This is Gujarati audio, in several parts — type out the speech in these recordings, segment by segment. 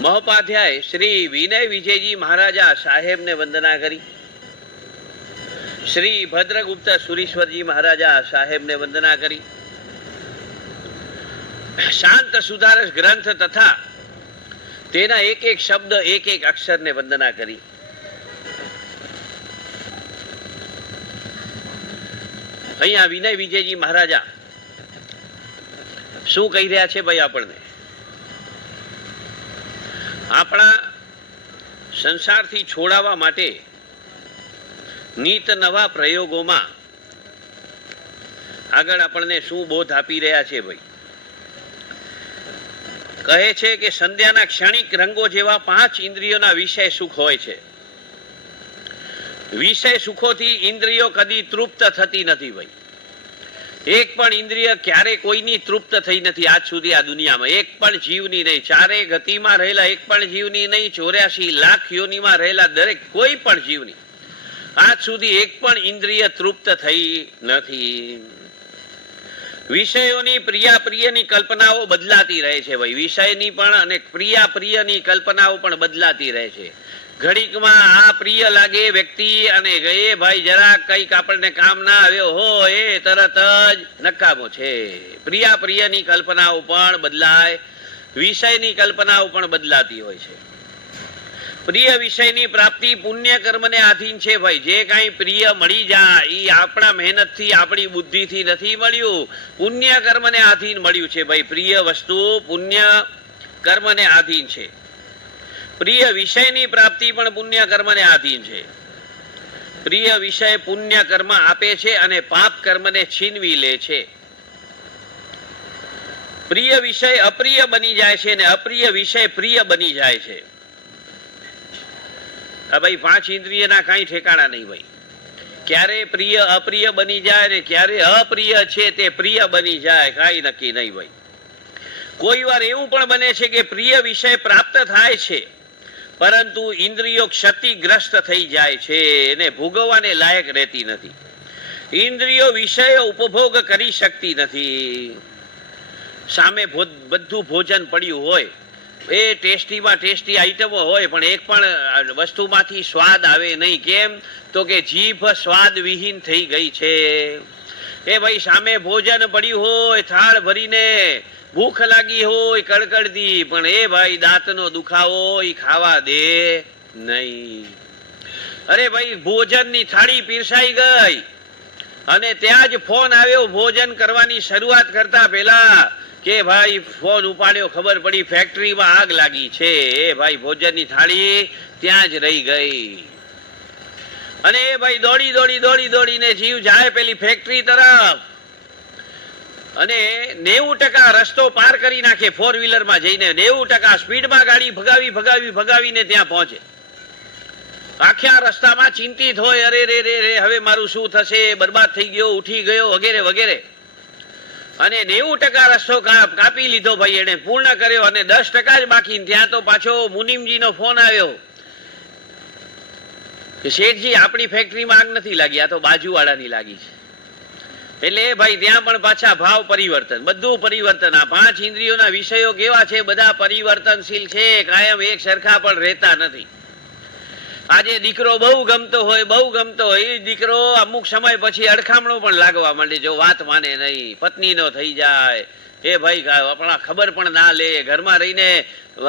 મહોપાધ્યાય શ્રી વિનય વિજયજી મહારાજા સાહેબને વંદના કરી. શ્રી ભદ્રગુપ્ત સુરીશ્વરજી મહારાજા સાહેબને વંદના કરી. શાંત સુધારક ગ્રંથ તથા તેના એક એક શબ્દ એક એક અક્ષરને વંદના કરી. અહીંયા વિનય વિજયજી મહારાજા શું કહી રહ્યા છે ભાઈ? આપણને આપણા સંસારથી છોડાવવા માટે નીત નવા પ્રયોગોમાં આગળ આપણને શું બોધ આપી રહ્યા છે ભાઈ? કહે છે કે સંધ્યાના ક્ષણિક રંગો જેવા 5 ઇન્દ્રિયોના વિષય સુખ હોય છે. વિષય સુખોથી ઇન્દ્રિયો કદી તૃપ્ત થતી નથી ભાઈ. એક પણ ઇન્દ્રિય ક્યારે કોઈની તૃપ્ત થઈ નથી આજ સુધી આ દુનિયામાં. એક પણ જીવની નહીં, ચારે ગતિમાં રહેલા એક પણ જીવની નહીં, 84 લાખ યોનિમાં રહેલા દરેક કોઈ પણ જીવની આજ સુધી એક પણ ઇન્દ્રિય તૃપ્ત થઈ નથી. વિષયોની પ્રિયાપ્રિયની કલ્પનાઓ બદલાતી રહે છે ભાઈ. વિષયની પણ અને પ્રિયાપ્રિયની કલ્પનાઓ પણ બદલાતી રહે છે. ઘડીકમાં આ પ્રિય લાગે વ્યક્તિ અને એ ભાઈ જરા કઈક આપણને કામ ના આવ્યો હોય એ તરત જ નકામો છે. પ્રિયાપ્રિયની કલ્પનાઓ પણ બદલાય, વિષયની કલ્પનાઓ પણ બદલાતી હોય છે. પ્રિય વિષયની પ્રાપ્તિ પુણ્ય કર્મને આધીન છે ભાઈ. જે કાંઈ પ્રિય મળી જાય એ આપણા મહેનતથી આપણી બુદ્ધિથી નથી મળ્યું, પુણ્ય કર્મને આધીન મળ્યું છે ભાઈ. પ્રિય વસ્તુ પુણ્ય કર્મને આધીન છે. પ્રિય વિષયની પ્રાપ્તિ પણ પુણ્ય કર્મને આધીન છે. પ્રિય વિષય પુણ્ય કર્મ આપે છે અને પાપ કર્મને છીનવી લે છે. પ્રિય વિષય અપ્રિય બની જાય છે અને અપ્રિય વિષય પ્રિય બની જાય છે. આ ભાઈ 5 ઇન્દ્રિયના કઈ ઠેકાણા નહીં ભાઈ. ક્યારે પ્રિય અપ્રિય બની જાય ને ક્યારે અપ્રિય છે તે પ્રિય બની જાય, કઈ નક્કી નહીં ભાઈ. કોઈ વાર એવું પણ બને છે કે પ્રિય વિષય પ્રાપ્ત થાય છે પરંતુ ઇન્દ્રિયો ક્ષતિગ્રસ્ત થઈ જાય છે, એને ભોગવવાને લાયક રહેતી નથી. ઇન્દ્રિયો વિષયો ઉપભોગ કરી શકતી નથી. સામે બધું ભોજન પડ્યું હોય, એ ટેસ્ટીમાં ટેસ્ટી આઈટમો હોય પણ એક પણ વસ્તુમાંથી સ્વાદ આવે નહીં. કેમ? તો કે જીભ સ્વાદ વિહીન થઈ ગઈ છે. એ ભાઈ સામે ભોજન પડ્યું હોય થાળ ભરીને, ભૂખ લાગી હોય કડકડતી, પણ એ ભાઈ દાંતનો દુખાવો એ ખાવા દે નહીં. અરે ભાઈ ભોજનની થાળી પીરસાઈ ગઈ અને ત્યાં જ ફોન આવ્યો ભોજન કરવાની શરૂઆત કરતા પહેલા કે ભાઈ ફોન ઉપાડ્યો, ખબર પડી ફેક્ટરીમાં આગ લાગી છે. એ ભાઈ ભોજનની થાળી ત્યાં જ રહી ગઈ અને એ ભાઈ દોડીને જીવ જાય પેલી ફેક્ટરી તરફ અને 90% રસ્તો પાર કરી નાખે 4 વ્હીલરમાં જઈને. 90% સ્પીડમાં ગાડી ભગાવીને ત્યાં પહોંચે. આખા રસ્તામાં ચિંતિત હોય, અરે રે રે રે હવે મારું શું થશે, બરબાદ થઈ ગયો, ઉઠી ગયો વગેરે વગેરે. અને 90% રસ્તો કાપી લીધો ભાઈ, એને પૂર્ણ કર્યો અને 10% જ બાકી. ત્યાં તો પાછો મુનિમજીનો ફોન આવ્યો કે શેઠજી આપણી ફેક્ટરીમાં આગ નથી લાગી, આ તો બાજુવાળાની લાગી છે. એટલે ભાઈ ત્યાં પણ પાછા ભાવ પરિવર્તન, બધું પરિવર્તન. આ 5 ઇન્દ્રિયોના વિષયો કેવા છે? બધા પરિવર્તનશીલ છે, કાયમ એક સરખા પણ રહેતા નથી. આજે દીકરો બહુ ગમતો હોય એ દીકરો અમુક સમય પછી અડખામણો પણ લાગવા માંડે જો વાત માને નહીં. પત્નીનો થઈ જાય, એ ભાઈ આપણા ખબર પણ ના લે. ઘરમાં રહીને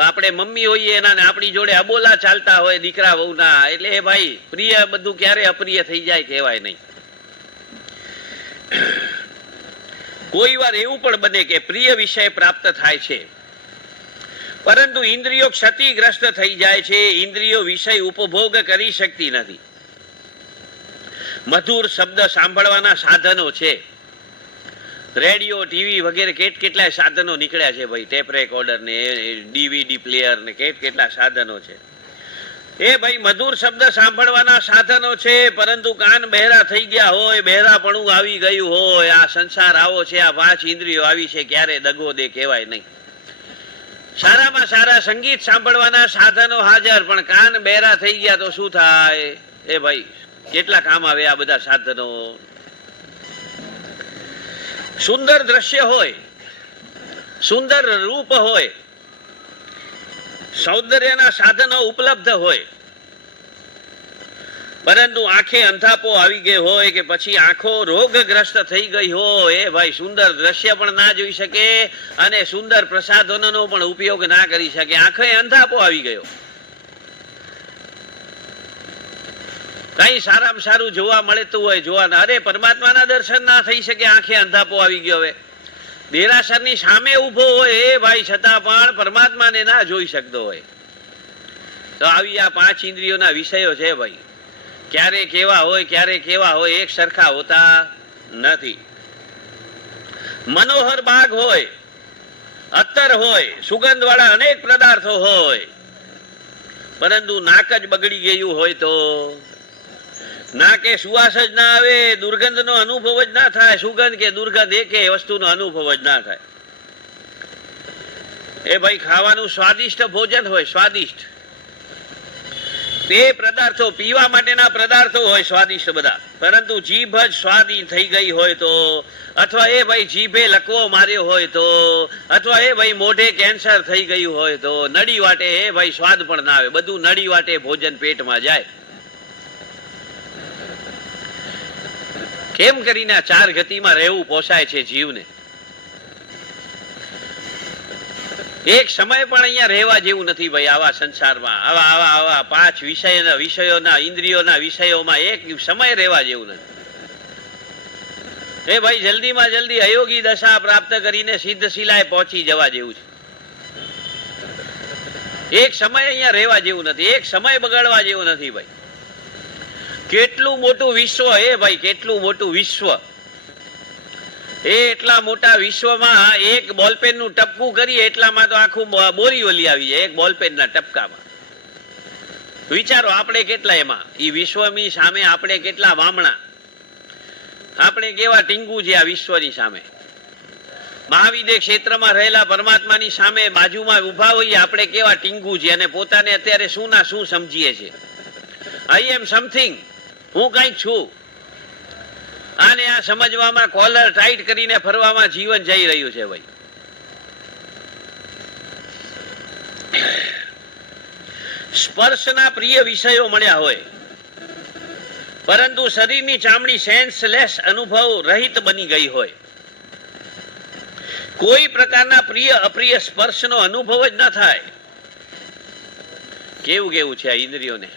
આપણે મમ્મી હોઈએ એના ને આપણી જોડે અબોલા ચાલતા હોય દીકરા વહુના. એટલે એ ભાઈ પ્રિય બધું ક્યારે અપ્રિય થઈ જાય કહેવાય નહીં. કોઈ વાર એવું પણ બને કે પ્રિય વિષય પ્રાપ્ત થાય છે પરંતુ ઇન્દ્રિયો ક્ષતિગ્રસ્ત થઈ જાય છે. ઇન્દ્રિયો વિષય ઉપભોગ કરી શકતી નથી. મધુર શબ્દ સાંભળવાના સાધનો છે, રેડિયો, ટીવી વગેરે કેટલાય સાધનો નીકળ્યા છે ભાઈ. ટેપ રેકોર્ડર ને DVD પ્લેયર ને કેટલા સાધનો છે. એ ભાઈ મધુર શબ્દ સાંભળવાના સાધનો છે પરંતુ કાન બહેરા થઈ ગયા હોય, બહેરાપણું આવી ગયું હોય, આ સંસાર આવો છે, આ 5 ઇન્દ્રિયો આવી છે, ક્યારે દગો દે કહેવાય નહીં. સારામાં સારા સંગીત સાંભળવાના સાધનો હાજર પણ કાન બહેરા થઈ ગયા તો શું થાય? એ ભાઈ કેટલા કામ આવે આ બધા સાધનો? સુંદર દ્રશ્ય હોય, સુંદર રૂપ હોય, સૌંદર્યના સાધનો ઉપલબ્ધ હોય, પરંતુ આંખે અંધાપો આવી ગયો હોય કે પછી આંખો રોગગ્રસ્ત થઈ ગઈ હોય, એ ભાઈ સુંદર દ્રશ્ય પણ ના જોઈ શકે અને સુંદર પ્રસાધનોનો પણ ઉપયોગ ના કરી શકે. આંખે અંધાપો આવી ગયો. કઈ સારામાં સારું જોવા મળતું હોય જોવાના, અરે પરમાત્માના દર્શન ના થઈ શકે, આંખે અંધાપો આવી ગયો. હવે દેરાસરની સામે ઊભો હોય એ ભાઈ છતાં પણ પરમાત્માને ના જોઈ શકતો હોય. તો આવી આ 5 ઇન્દ્રિયોના વિષયો છે ભાઈ. ક્યારે કેવા હોય ક્યારે કેવા હોય એક સરખા હોતા નથી. મનોહર બાગ હોય, અત્તર હોય, સુગંધ વાળા અનેક પદાર્થો હોય, પરંતુ નાક જ બગડી ગયું હોય તો નાકે સુવાસ જ ના આવે, દુર્ગંધનો અનુભવ જ ના થાય, સુગંધ કે દુર્ગંધ એકે વસ્તુનો અનુભવ જ ના થાય. એ ભાઈ ખાવાનું સ્વાદિષ્ટ ભોજન હોય, સ્વાદિષ્ટ તે પદાર્થો, પીવા માટેના પદાર્થો હોય સ્વાદિષ્ટ બધા, પરંતુ જીભ જ સ્વાદી થઈ ગઈ હોય તો, અથવા એ ભાઈ જીભે લકવો માર્યો હોય તો, અથવા એ ભાઈ મોઢે કેન્સર થઈ ગયું હોય તો, નળી વાટે એ ભાઈ સ્વાદ પણ ના આવે, બધું નળી વાટે ભોજન પેટમાં જાય. કેમ કરીને આ 4 ગતિમાં રહેવું પોસાય છે જીવને? એક સમય પણ અહીંયા રહેવા જેવું નથી ભાઈ આવા સંસારમાં. આવા 5 વિષયોના ઇન્દ્રિયોના વિષયોમાં એક સમય રહેવા જેવું નથી. એ ભાઈ જલ્દીમાં જલ્દી અયોગી દશા પ્રાપ્ત કરીને સિદ્ધ શિલાએ પહોંચી જવા જેવું છે. એક સમય અહીંયા રહેવા જેવું નથી, એક સમય બગાડવા જેવું નથી ભાઈ. કેટલું મોટું વિશ્વ, એ ભાઈ કેટલું મોટું વિશ્વ. એટલા મોટા વિશ્વમાં એક બોલપેન નું ટપકું કરીએ એટલામાં તો આખું બોરીવલી આવી જાય, એક બોલપેન ના ટપકામાં. વિચારો આપણે કેટલા એમાં, એ વિશ્વની સામે આપણે કેટલા વામણા, આપણે કેવા ટીંગુ છે આ વિશ્વની સામે. મહાવિદ્ય ક્ષેત્રમાં રહેલા પરમાત્માની સામે બાજુમાં ઉભા હોઈએ આપણે કેવા ટીંગુ છે, અને પોતાને અત્યારે શું ના શું સમજીએ છીએ. આઈ એમ સમથિંગ, હું કઈક છું. આને આ સમજવામાં કોલર ટાઈટ કરીને ફરવામાં જીવન જઈ રહ્યું છે ભાઈ. સ્પર્શના પ્રિય વિષયો મળ્યા હોય, પરંતુ શરીરની ચામડી સેન્સલેસ અનુભવ રહિત બની ગઈ હોય, કોઈ પ્રકારના પ્રિય અપ્રિય સ્પર્શનો અનુભવ જ ન થાય. કેવું કેવું છે આ ઇન્દ્રિયોને.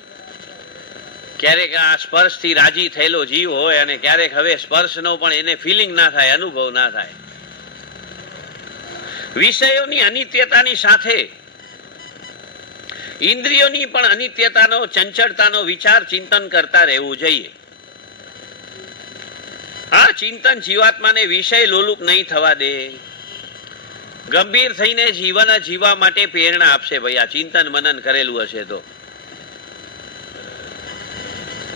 ક્યારેક આ સ્પર્શથી રાજી થયેલો જીવ હોય અને ક્યારેક હવે સ્પર્શનો પણ એને ફિલિંગ ના થાય, અનુભવ ના થાય. વિષયોની અનિત્યતાની સાથે ઇન્દ્રિયોની પણ અનિત્યતાનો, ચંચળતાનો વિચાર ચિંતન કરતા રહેવું જોઈએ. આ ચિંતન જીવાત્માને વિષય લોલુપ નહીં થવા દે, ગંભીર થઈને જીવન જીવવા માટે પ્રેરણા આપશે ભાઈ. આ ચિંતન મનન કરેલું હશે તો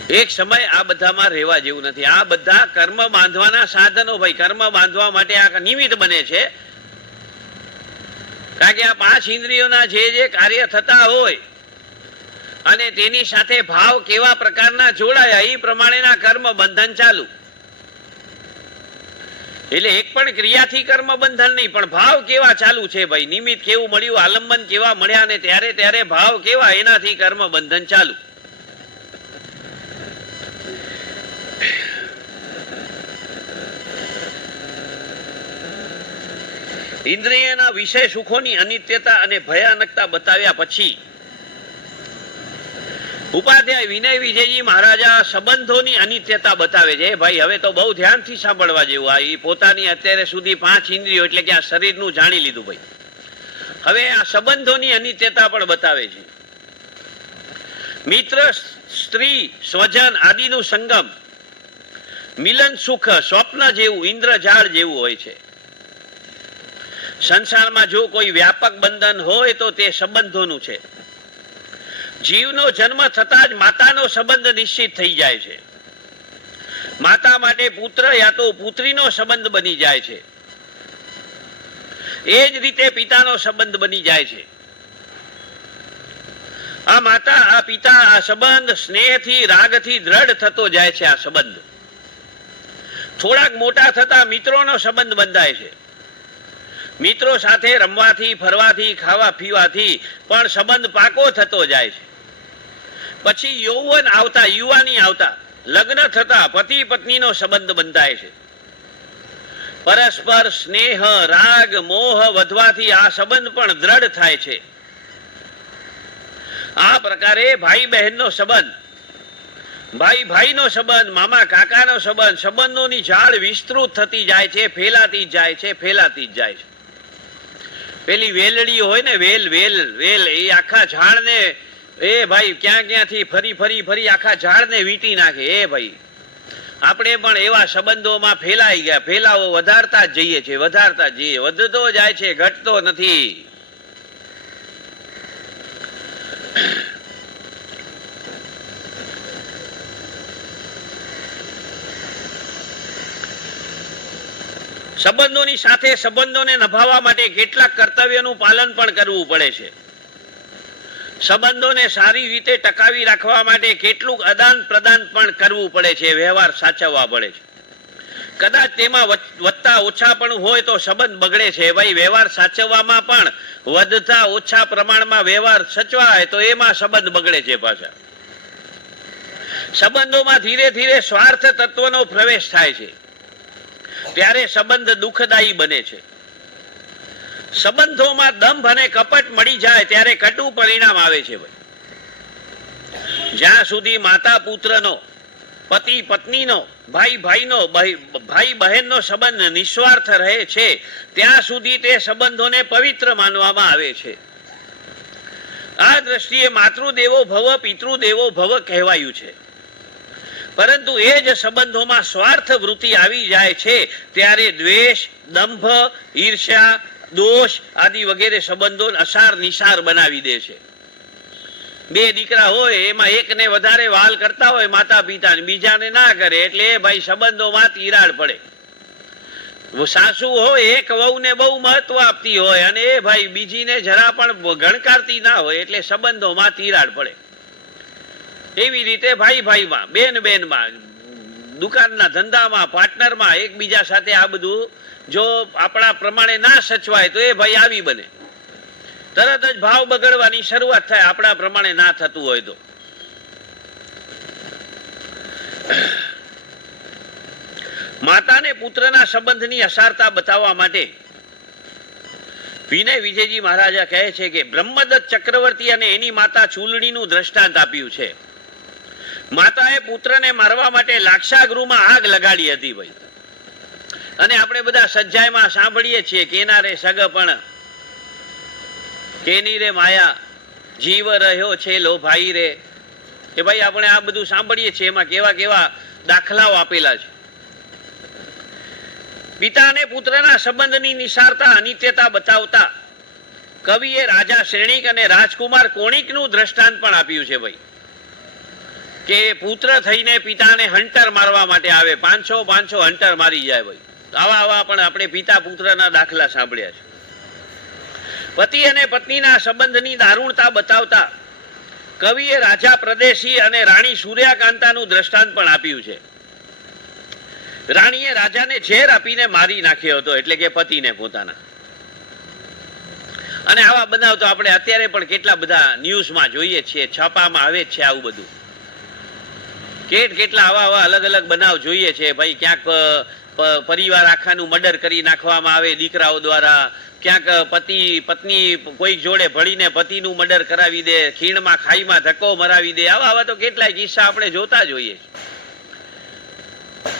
એક સમય આ બધામાં રહેવા જેવું નથી. આ બધા કર્મ બાંધવાના સાધનો ભાઈ. કર્મ બાંધવા માટે આ નિમિત્ત બને છે. કારણ કે આ 5 ઇન્દ્રિયોના જે કાર્ય થતા હોય અને તેની સાથે ભાવ કેવા પ્રકારના જોડાયા એ પ્રમાણેના કર્મ બંધન ચાલુ. એટલે એક પણ ક્રિયાથી કર્મ બંધન નહીં, પણ ભાવ કેવા ચાલુ છે ભાઈ. નિમિત્ત કેવું મળ્યું, આલંબન કેવા મળ્યા ને ત્યારે ભાવ કેવા, એનાથી કર્મ બંધન ચાલુ. ઇન્દ્રિયના વિષય સુખોની અનિત્યતા અને ભયાનકતા બતાવ્યા પછી ઉપાધ્યાય વિનય વિજયજી મહારાજા સંબંધોની અનિત્યતા બતાવે છે. ભાઈ હવે તો બહુ ધ્યાનથી સાંભળવા જેવું. આ એ પોતાની અત્યાર સુધી 5 ઇન્દ્રિયો એટલે કે આ શરીરનું જાણી લીધું ભાઈ. હવે આ સંબંધોની અનિત્યતા પણ બતાવે છે. મિત્ર, સ્ત્રી, સ્વજન આદિનું સંગમ મિલન સુખ સ્વપ્ન જેવું, ઇન્દ્રજાળ જેવું હોય છે. સંસારમાં જો કોઈ વ્યાપક બંધન હોય તો તે સંબંધોનું છે. જીવનો જન્મ થતા જ માતાનો સંબંધ નિશ્ચિત થઈ જાય છે. માતા માટે પુત્ર યા તો પુત્રીનો સંબંધ બની જાય છે. એ જ રીતે પિતાનો સંબંધ બની જાય છે. આ માતા, આ પિતા, આ સંબંધ સ્નેહથી, રાગથી દ્રઢ થતો જાય છે. આ સંબંધ થોડાક મોટા થતા મિત્રોનો સંબંધ બંધાય છે. મિત્રો સાથે રમવાથી, ફરવાથી, ખાવા પીવાથી પણ સંબંધ પાકો થતો જાય છે. પછી યૌવન આવતા, યુવાની આવતા, લગ્ન થતા પતિ પત્નીનો સંબંધ બંધાય છે. પરસ્પર સ્નેહ, રાગ, મોહ વધવાથી આ સંબંધ પણ દ્રઢ થાય છે. આ પ્રકારે ભાઈ બહેનનો સંબંધ, ભાઈ ભાઈનો સંબંધ, મામા કાકાનો સંબંધ, સંબંધોની ઝાડ વિસ્તૃત થતી જાય છે, ફેલાતી જાય છે, ફેલાતી જાય છે. પેલી વેલડી હોય ને, વેલ વેલ વેલ, એ આખા ઝાડને એ ભાઈ ક્યાં ક્યાંથી ફરી ફરી ફરી આખા ઝાડને વીંટી નાખે. એ ભાઈ આપણે પણ એવા સંબંધોમાં ફેલાઈ ગયા, ફેલાવો વધારતા જ જઈએ છીએ, વધારતા જઈએ, વધતો જાય છે, ઘટતો નથી. સંબંધોની સાથે સંબંધોને નિભાવવા માટે કેટલાક કર્તવ્યોનું પાલન પણ કરવું પડે છે. સંબંધોને સારી રીતે ટકાવી રાખવા માટે કેટલુંક આદાન પ્રદાન પણ કરવું પડે છે, વ્યવહાર સાચવવા પડે છે. કદાચ તેમાં વધતા ઓછા પણ હોય તો સંબંધ બગડે છે. ભાઈ વ્યવહાર સાચવવામાં પણ વધતા ઓછા પ્રમાણમાં વ્યવહાર સચવાય તો એમાં સંબંધ બગડે છે. પાછા સંબંધોમાં ધીરે ધીરે સ્વાર્થ તત્વનો પ્રવેશ થાય છે, ત્યારે સંબંધ દુઃખદાયી બને છે. સંબંધોમાં દંભ અને કપટ મળી જાય ત્યારે કટુ પરિણામ આવે છે. જ્યાં સુધી માતા પુત્રનો, પતિ પત્નીનો, ભાઈ ભાઈનો, ભાઈ બહેનનો સંબંધ નિસ્વાર્થ રહે છે ત્યાં સુધી તે સંબંધોને પવિત્ર માનવામાં આવે છે. આ દ્રષ્ટિએ માતૃદેવો ભવ, પિતૃદેવો ભવ કહેવાયું છે. પરંતુ એ જ સંબંધોમાં સ્વાર્થ વૃત્તિ આવી જાય છે ત્યારે દ્વેષ, દંભ, ઈર્ષ્યા, દોષ આદિ વગેરે સંબંધો અસાર નિસાર બનાવી દે છે. બે દીકરા હોય એમાં એકને વધારે વાલ કરતા હોય માતા પિતા, બીજાને ના કરે, એટલે ભાઈ સંબંધોમાં તિરાડ પડે. સાસુ હોય એક વહુને બહુ મહત્વ આપતી હોય અને એ ભાઈ બીજીને જરા પણ ગણકારતી ના હોય, એટલે સંબંધોમાં તિરાડ પડે. એવી રીતે ભાઈ ભાઈમાં, બેન બેનમાં, દુકાનના ધંધામાં, પાર્ટનરમાં એકબીજા સાથે આ બધું જો આપણા પ્રમાણે ના સચવાય તો એ ભાઈ આવી બને. તરત જ ભાવ બગડવાની શરૂઆત થાય આપણા પ્રમાણે ના થતું હોય તો. માતાને પુત્રના સંબંધની અસારતા બતાવવા માટે વિનય વિજયજી મહારાજા કહે છે કે બ્રહ્મદત્ત ચક્રવર્તી અને એની માતા ચૂલડીનું દ્રષ્ટાંત આપ્યું છે. માતાએ પુત્રને મારવા માટે લાક્ષાગૃહમાં આગ લગાડી હતી ભાઈ. અને આપણે બધા સજ્જાયમાં સાંભળીએ છીએ કેના રે સગપણ, કેની રે માયા, જીવ રહ્યો છે લો ભાઈ રે. કે ભાઈ આપણે આ બધું સાંભળીએ છીએ, એમાં કેવા કેવા દાખલાઓ આપેલા છે. પિતા અને પુત્રના સંબંધની નિસારતા, અનિત્યતા બતાવતા કવિએ રાજા શ્રેણિક અને રાજકુમાર કોણિકનું દ્રષ્ટાંત પણ આપ્યું છે ભાઈ. કે પુત્ર થઈને પિતાને હંટર મારવા માટે આવે, 500 હંટર મારી જાય ભાઈ. આવા આવા પણ આપણે પિતા પુત્રના દાખલા સાંભળ્યા છે. પતિ અને પત્નીના સંબંધની દારૂણતા બતાવતા કવિએ રાજા પ્રદેશી અને રાણી સૂર્યકાંતાનું દ્રષ્ટાંત પણ આપ્યું છે. રાણીએ રાજાને ઝેર આપીને મારી નાખ્યો હતો, એટલે કે પતિને પોતાના. અને આવા બનાવ તો આપણે અત્યારે પણ કેટલા બધા ન્યૂઝમાં જોઈએ છીએ, છાપામાં આવે જ છે આવું બધું. કેટલા આવા અલગ અલગ બનાવ જોઈએ છે ભાઈ. ક્યાંક પરિવાર આખાનું મર્ડર કરી નાખવામાં આવે દીકરાઓ દ્વારા, ક્યાંક પતિ પત્ની કોઈક જોડે ભળીને પતિનું મર્ડર કરાવી દે, ખીણમાં ખાઈમાં ધક્કો મરાવી દે. આવા તો કેટલાય કિસ્સા આપણે જોતા જોઈએ.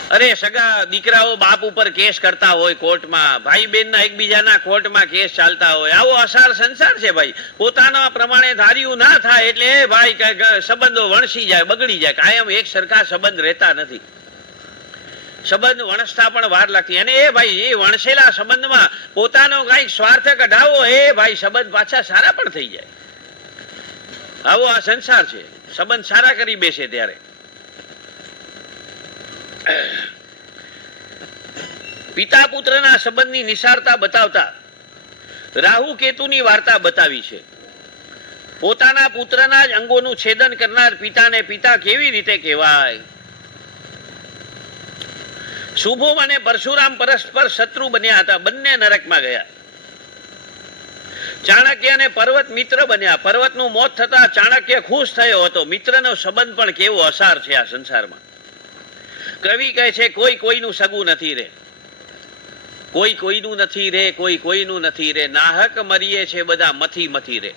અરે સગા દીકરાઓ બાપ ઉપર કેસ કરતા હોય કોર્ટમાં, ભાઈ બહેનના એકબીજાના કોર્ટમાં કેસ ચાલતા હોય. આવો અસાર સંસાર છે ભાઈ. પોતાના પ્રમાણે ધાર્યું ના થાય એટલે ભાઈ સંબંધો વણસી જાય, બગડી જાય. કાયમ એક સરખા સંબંધ રહેતા નથી. સંબંધ વણસતા પણ વાર લાગતી. અને એ ભાઈ એ વણસેલા સંબંધમાં પોતાનો કઈક સ્વાર્થ કઢાવો, એ ભાઈ સંબંધ પાછા સારા પણ થઈ જાય. આવો આ સંસાર છે. સંબંધ સારા કરી બેસે ત્યારે. પિતા પુત્રના સંબંધની નિસારતા બતાવતા રાહુ કેતુની વાર્તા બતાવી છે. પોતાના પુત્રના જ અંગોનું છેદન કરનાર પિતાને પિતા કેવી રીતે કહેવાય? શુભમ અને પરશુરામ પરસ્પર શત્રુ બન્યા હતા, બંને નરકમાં ગયા. ચાણક્ય અને પર્વત મિત્ર બન્યા. પર્વતનું મોત થતા ચાણક્ય ખુશ થયો હતો. મિત્રનો સંબંધ પણ કેવો અસાર છે આ સંસારમાં. કવિ કહે છે કોઈ કોઈનું સગું નથી રે, કોઈ કોઈનું નથી રે, કોઈ કોઈનું નથી રે, નાહક મરીએ છે બધા મથી મથી રે.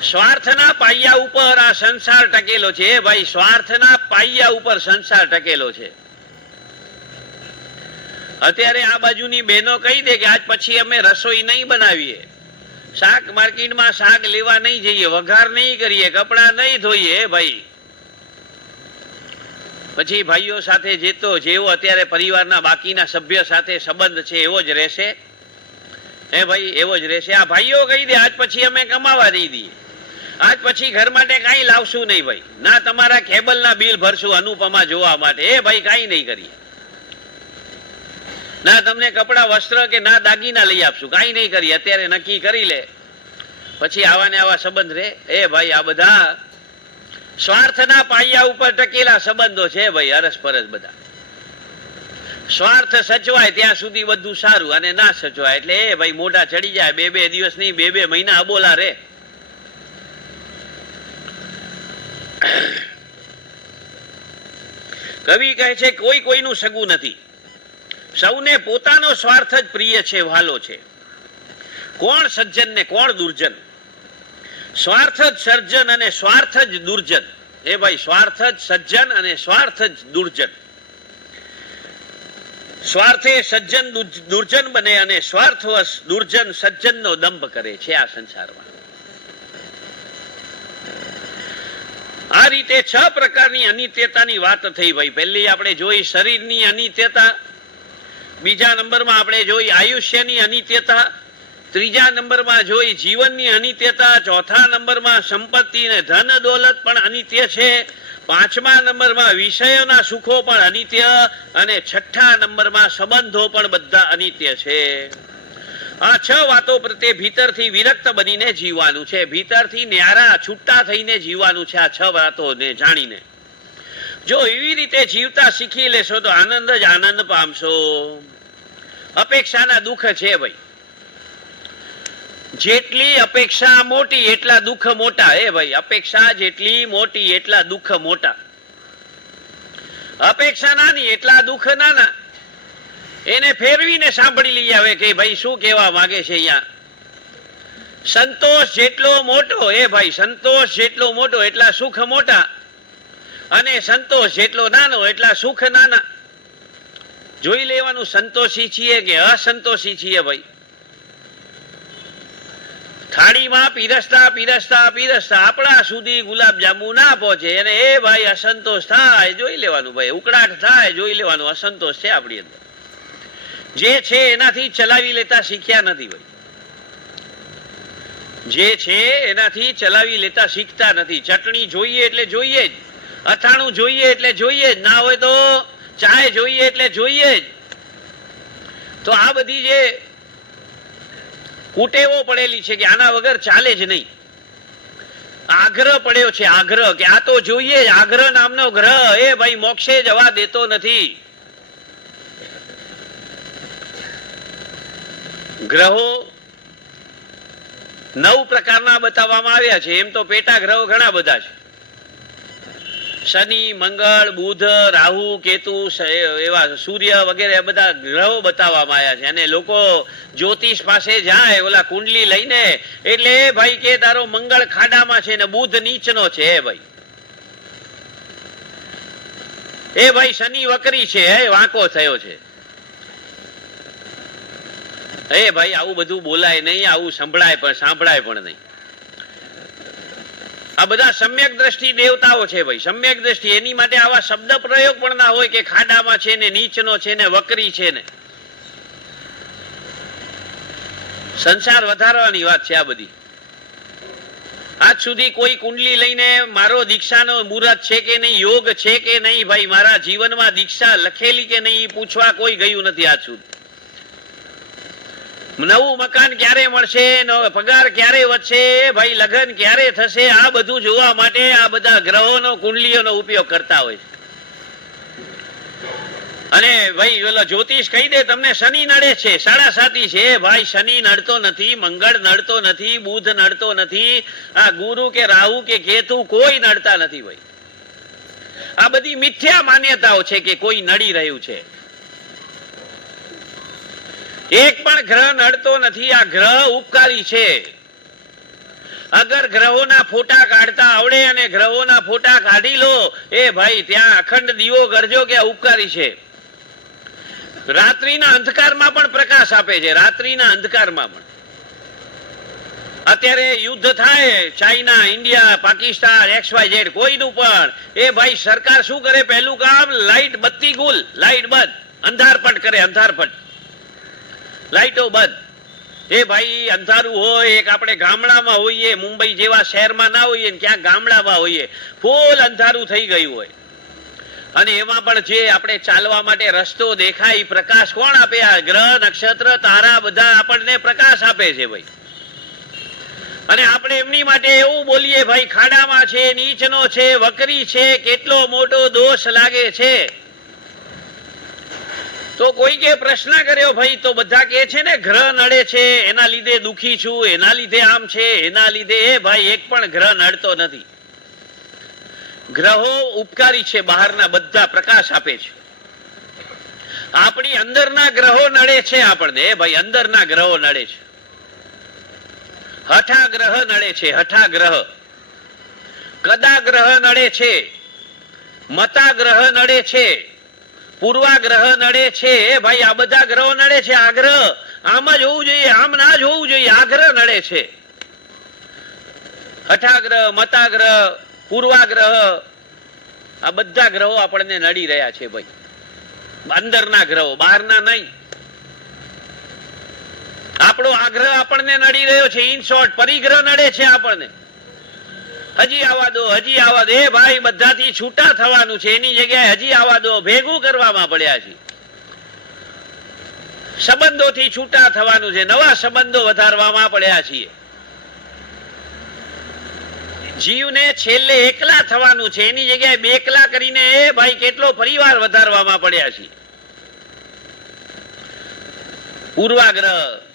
સ્વાર્થના પાયા ઉપર આ સંસાર ટકેલો છે ભાઈ, સ્વાર્થના પાયા ઉપર સંસાર ટકેલો છે. અત્યારે આ બાજુની બહેનો કહી દે કે આજ પછી અમે રસોઈ નહીં બનાવીએ, શાક માર્કેટમાં શાક લેવા નહીં જઈએ, વઘાર નહીં કરીએ, કપડા નહીં ધોઈએ. ભાઈ પછી ભાઈઓ સાથે જેવો અત્યારે પરિવારના બાકીના સભ્ય સાથે સંબંધ છે એવો જ રહેશે. હે ભાઈ એવો જ રહેશે. આ ભાઈઓ કહી દે આજ પછી અમે કમાવા નહીં દઈએ, આજ પછી ઘર માટે કાંઈ લાવશું નહીં ભાઈ, ના તમારા કેબલના બિલ ભરશું અનુપમા જોવા માટે, એ ભાઈ કાંઈ નહીં કરીએ, ના તમને કપડા વસ્ત્ર કે ના દાગીના લઈ આપશું, કાંઈ નહીં કરીએ. અત્યારે નક્કી કરી લે, પછી આવા ને આવા સંબંધ રે. એ ભાઈ આ બધા સ્વાર્થના પાયા ઉપર ટકેલા સંબંધો છે ભાઈ, અરસપરસ બધા. સ્વાર્થ સચવાય ત્યાં સુધી બધું સારું, અને ના સચવાય એટલે એ ભાઈ મોઢા ચડી જાય. બે દિવસ નહીં, બે મહિના અબોલા રે. કવિ કહે છે કોઈ કોઈનું સગું નથી, સૌને પોતાનો સ્વાર્થ જ પ્રિય છે, વહાલો છે. કોણ સજ્જન ને કોણ દુર્જન? સ્વાર્થ જ સર્જન અને સ્વાર્થ જ દુર્જન. એ ભાઈ સ્વાર્થ જ સજ્જન અને સ્વાર્થ જ દુર્જન. સ્વાર્થે સજ્જન દુર્જન બને અને સ્વાર્થવશ દુર્જન સજ્જનનો દંભ કરે છે આ સંસારમાં. આ રીતે 6 પ્રકારની અનિત્યતાની વાત થઈ ભાઈ. પહેલી આપણે જોઈ શરીરની અનિત્યતા, બીજા નંબરમાં આપણે જોઈ આયુષ્યની અનિત્યતા, ત્રીજા નંબરમાં જોઈ જીવનની અનિત્યતા, ચોથા નંબરમાં સંપત્તિ ને ધન દોલત પણ અનિત્ય છે, પાંચમા નંબરમાં વિષયોના સુખો પણ અનિત્ય, અને છઠ્ઠા નંબરમાં સંબંધો પણ બધા અનિત્ય છે. આ 6 વાતો પ્રત્યે ભીતરથી વિરક્ત બનીને જીવવાનું છે, ભીતરથી ન્યારા છૂટા થઈને જીવવાનું છે. આ 6 વાતોને જાણીને જો એવી રીતે જીવતા શીખી લેશો તો આનંદ જ આનંદ પામશો. અપેક્ષાના દુઃખ છે ભાઈ, જેટલી અપેક્ષા મોટી એટલા દુઃખ મોટા. એ ભાઈ અપેક્ષા જેટલી મોટી એટલા દુઃખ મોટા, અપેક્ષા નાની એટલા દુઃખ નાના. એને ફેરવીને સાંભળી લઈ આવે કે ભાઈ શું કહેવા માંગે છે અહીંયા. સંતોષ જેટલો મોટો, એ ભાઈ સંતોષ જેટલો મોટો એટલા સુખ મોટા, અને સંતોષ જેટલો નાનો એટલા સુખ નાના. જોઈ લેવાનું સંતોષી છીએ કે અસંતોષી છીએ ભાઈ. થાળીમાં પીરસતા પીરસતા પીરસતા આપણા સુધી ગુલાબજાંબુ ના પહોંચે અને એ ભાઈ અસંતોષ થાય, જોઈ લેવાનું ભાઈ. ઉકળાટ થાય, જોઈ લેવાનું અસંતોષ છે આપણી અંદર. જે છે એનાથી ચલાવી લેતા શીખ્યા નથી ભાઈ, જે છે એનાથી ચલાવી લેતા શીખતા નથી. ચટણી જોઈએ એટલે જોઈએ જ, અથાણું જોઈએ એટલે જોઈએ જ, ના હોય તો ચાય જોઈએ એટલે જોઈએ જ. તો આ બધી જે કુટેવો પડેલી છે કે આના વગર ચાલે જ નહીં. આગ્રહ પડ્યો છે, આગ્રહ કે આ તો જોઈએ જ. આગ્રહ નામનો ગ્રહ એ ભાઈ મોક્ષે જવા દેતો નથી. ગ્રહો 9 પ્રકારના બતાવવામાં આવ્યા છે. એમ તો પેટા ગ્રહો ઘણા બધા છે. શનિ, મંગળ, બુધ, રાહુ, કેતુ, એવા સૂર્ય વગેરે બધા ગ્રહો બતાવવામાં આવ્યા છે. અને લોકો જ્યોતિષ પાસે જાય ઓલા કુંડલી લઈને, એટલે ભાઈ કે તારો મંગળ ખાડામાં છે ને બુધ નીચનો છે. એ ભાઈ શનિ વકરી છે, વાંકો થયો છે. એ ભાઈ આવું બધું બોલાય નહીં, આવું સંભળાય પણ સાંભળાય પણ નહીં. આ બધા સમ્યક દ્રષ્ટિ દેવતાઓ છે ભાઈ, સમ્યક દ્રષ્ટિ. એની માટે આવા શબ્દ પ્રયોગ પણ ના હોય કે ખાડામાં છે ને નીચનો છે ને વકરી છે ને. સંસાર વધારવાની વાત છે આ બધી. આજ સુધી કોઈ કુંડલી લઈને મારો દીક્ષાનો મુહૂર્ત છે કે નહીં, યોગ છે કે નહીં, ભાઈ મારા જીવનમાં દીક્ષા લખેલી કે નહીં પૂછવા કોઈ ગયું નથી આજ સુધી. નવું મકાન ક્યારે મળશે, પગાર ક્યારે વધશે, ભાઈ લગ્ન ક્યારે થશે, આ બધું જોવા માટે આ બધા ગ્રહોનો કુંડલીઓનો ઉપયોગ કરતા હોય છે. અને ભાઈ ઓલો જ્યોતિષ કહી દે તમને શનિ નડે છે, 7.5 છે. ભાઈ શનિ નડતો નથી, મંગળ નડતો નથી, બુધ નડતો નથી, આ ગુરુ કે રાહુ કે કેતુ કોઈ નડતા નથી ભાઈ. આ બધી મિથ્યા માન્યતાઓ છે કે કોઈ નડી રહ્યું છે. એક પણ ગ્રહ નડતો નથી. આ ગ્રહ ઉપકારી છે. અગર ગ્રહોના ફોટા કાઢતા આવડે અને ગ્રહોના ફોટા કાઢી લો, એ ભાઈ ત્યાં અખંડ દીવો કરજો કે આ ઉપકારી છે. રાત્રિના અંધકારમાં પણ પ્રકાશ આપે છે. રાત્રિના અંધકારમાં પણ. અત્યારે યુદ્ધ થાય ચાઇના, ઇન્ડિયા, પાકિસ્તાન, XYZ કોઈનું પણ, એ ભાઈ સરકાર શું કરે? પહેલું કામ લાઈટ બત્તી ગુલ, લાઈટ બંધ, અંધારપટ કરે. અંધારપટ, લાઈટો બંધ. એ ભાઈ અંધારું હોય, એક આપણે ગામડામાં હોઈએ, મુંબઈ જેવા શહેરમાં ના હોઈએ, ક્યાંક ગામડામાં હોઈએ, ફૂલ અંધારું થઈ ગયું હોય, અને એમાં પણ જે આપણે ચાલવા માટે રસ્તો દેખાય, પ્રકાશ કોણ આપે? આ ગ્રહ, નક્ષત્ર, તારા બધા આપણને પ્રકાશ આપે છે ભાઈ. અને આપણે એમની માટે એવું બોલીએ ભાઈ ખાડામાં છે, નીચનો છે, વકરી છે, કેટલો મોટો દોષ લાગે છે. તો કોઈ કે પ્રશ્ન કર્યો ભાઈ, તો બધા કે છે ને ગ્રહ નડે છે, એના લીધે દુખી છું, એના લીધે આમ છે, એના લીધે. એ ભાઈ એક પણ ગ્રહ નડતો નથી. ગ્રહો ઉપકારી છે, બહારના બધા પ્રકાશ આપે છે. આપણી અંદરના ગ્રહો નડે છે આપણને. એ ભાઈ અંદરના ગ્રહો નડે છે. હઠા ગ્રહ નડે છે. હઠા ગ્રહ, કદા ગ્રહ નડે છે, મતા ગ્રહ નડે છે, પૂર્વાગ્રહ નડે છે. ભાઈ આ બધા ગ્રહો નડે છે. આ ગ્રહ આમ જ હોવું જોઈએ, આમ ના જ હોવું જોઈએ. આ ગ્રહ નડે છે. હઠાગ્રહ, મતાગ્રહ, પૂર્વાગ્રહ, આ બધા ગ્રહો આપણને નડી રહ્યા છે ભાઈ. અંદરના ગ્રહો, બહારના નહીં. આપણો આગ્રહ આપણને નડી રહ્યો છે. ઇન શોર્ટ, પરિગ્રહ નડે છે આપણને. હજી આવા દો, હજી આવા દો. એ ભાઈ બધાથી છૂટા થવાનું છે. એની જગ્યાએ હજી આવા દો, ભેગું કરવામાં પડ્યા છે. સંબંધોથી છૂટા થવાનું છે. નવા સંબંધો વધારવામાં પડ્યા છીએ. જીવને છેલ્લે એકલા થવાનું છે. એની જગ્યાએ બેકલા કરીને એ ભાઈ કેટલો પરિવાર વધારવામાં પડ્યા છે. પૂર્વાગ્રહ,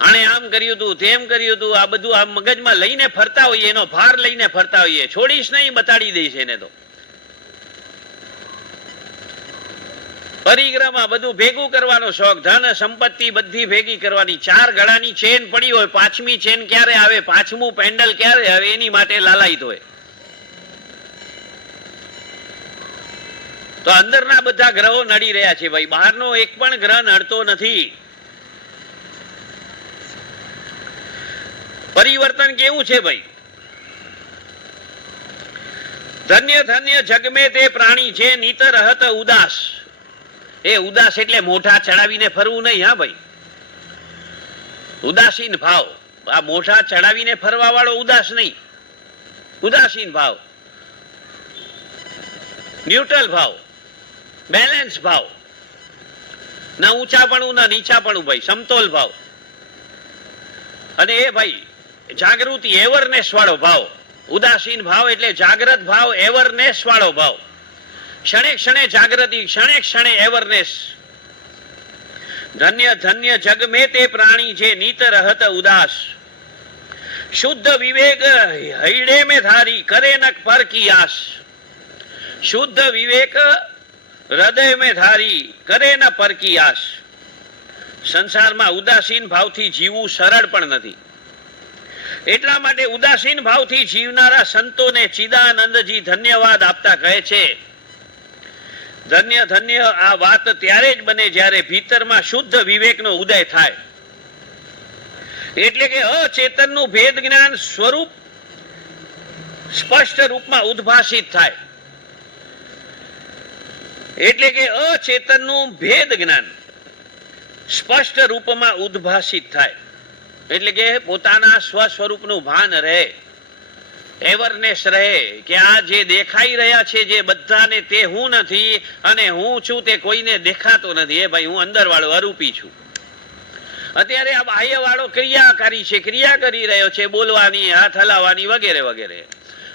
આને આમ કર્યું હતું, તેમ કર્યું હતું, આ બધું આમ મગજમાં લઈને ફરતા હોઈએ, એનો ભાર લઈને ફરતા હોઈએ. છોડીશ નહીં, બતાડી દઈશ એને તો. પરિગ્રહમાં બધું ભેગું કરવાનો શોખ, ધન સંપત્તિ બધી ભેગી કરવાની. 4 ગળાની ચેન પડી હોય, 5મી ચેન ક્યારે આવે, 5મું પેન્ડલ ક્યારે આવે, એની માટે લાલાયિત હોય. તો અંદરના બધા ગ્રહો નડી રહ્યા છે ભાઈ. બહારનો એક પણ ગ્રહ નડતો નથી. પરિવર્તન કેવું છે ભાઈ? ધન્ય ધન્ય જગમે તે પ્રાણી જે નિત રહત ઉદાસ. એ ઉદાસ એટલે મોઢા ચડાવીને ફરવું નહીં. હા ભાઈ, ઉદાસીન ભાવ. આ મોઢા ચડાવીને ફરવા વાળો ઉદાસ નહીં. ઉદાસીન ભાવ, ન્યુટ્રલ ભાવ, બેલેન્સ ભાવ. ના ઊંચાપણું ના નીચાપણું ભાઈ, સમતોલ ભાવ. અને એ ભાઈ જાગૃતિ, એવરનેસ વાળો ભાવ. ઉદાસીન ભાવ એટલે જાગ્રત ભાવ, એવરનેસ વાળો ભાવ. ક્ષણે ક્ષણે જાગૃતિ, ક્ષણે ક્ષણે એવરનેસ. ધન્ય ધન્ય જગ મેં તે પ્રાણી જે નીત રહત ઉદાસ. શુદ્ધ વિવેક હૈડે મેં ધારી કરે નક પર કી આસ. શુદ્ધ વિવેક હૃદય મેં ધારી કરે ન પર કી આસ. સંસારમાં ઉદાસીન ભાવથી જીવવું સરળ પણ નથી. એટલા માટે ઉદાસીન ભાવથી જીવનારા સંતોને ચિદાનંદજી ધન્યવાદ આપતા કહે છે, ધન્ય ધન્ય આ વાત ત્યારે જ બને જ્યારે ભીતરમાં શુદ્ધ વિવેકનો ઉદય થાય. એટલે કે અચેતનનું ભેદ જ્ઞાન સ્વરૂપ સ્પષ્ટ રૂપમાં ઉદ્ભાસિત થાય. એટલે કે અચેતનનું ભેદ જ્ઞાન સ્પષ્ટ રૂપમાં ઉદ્ભાસિત થાય. એટલે કે પોતાના સ્વ સ્વરૂપનું ભાન રહે, એવરનેસ રહે કે આ જે દેખાઈ રહ્યા છે જે બધાને, તે હું નથી, અને હું છું તે કોઈને દેખાતો નથી. એ ભાઈ હું અંદર વાળો અરૂપી છું. અત્યારે આ બાહ્ય વાળો ક્રિયાકારી છે, ક્રિયા કરી રહ્યો છે, બોલવાની, હાથ હલાવવાની વગેરે વગેરે.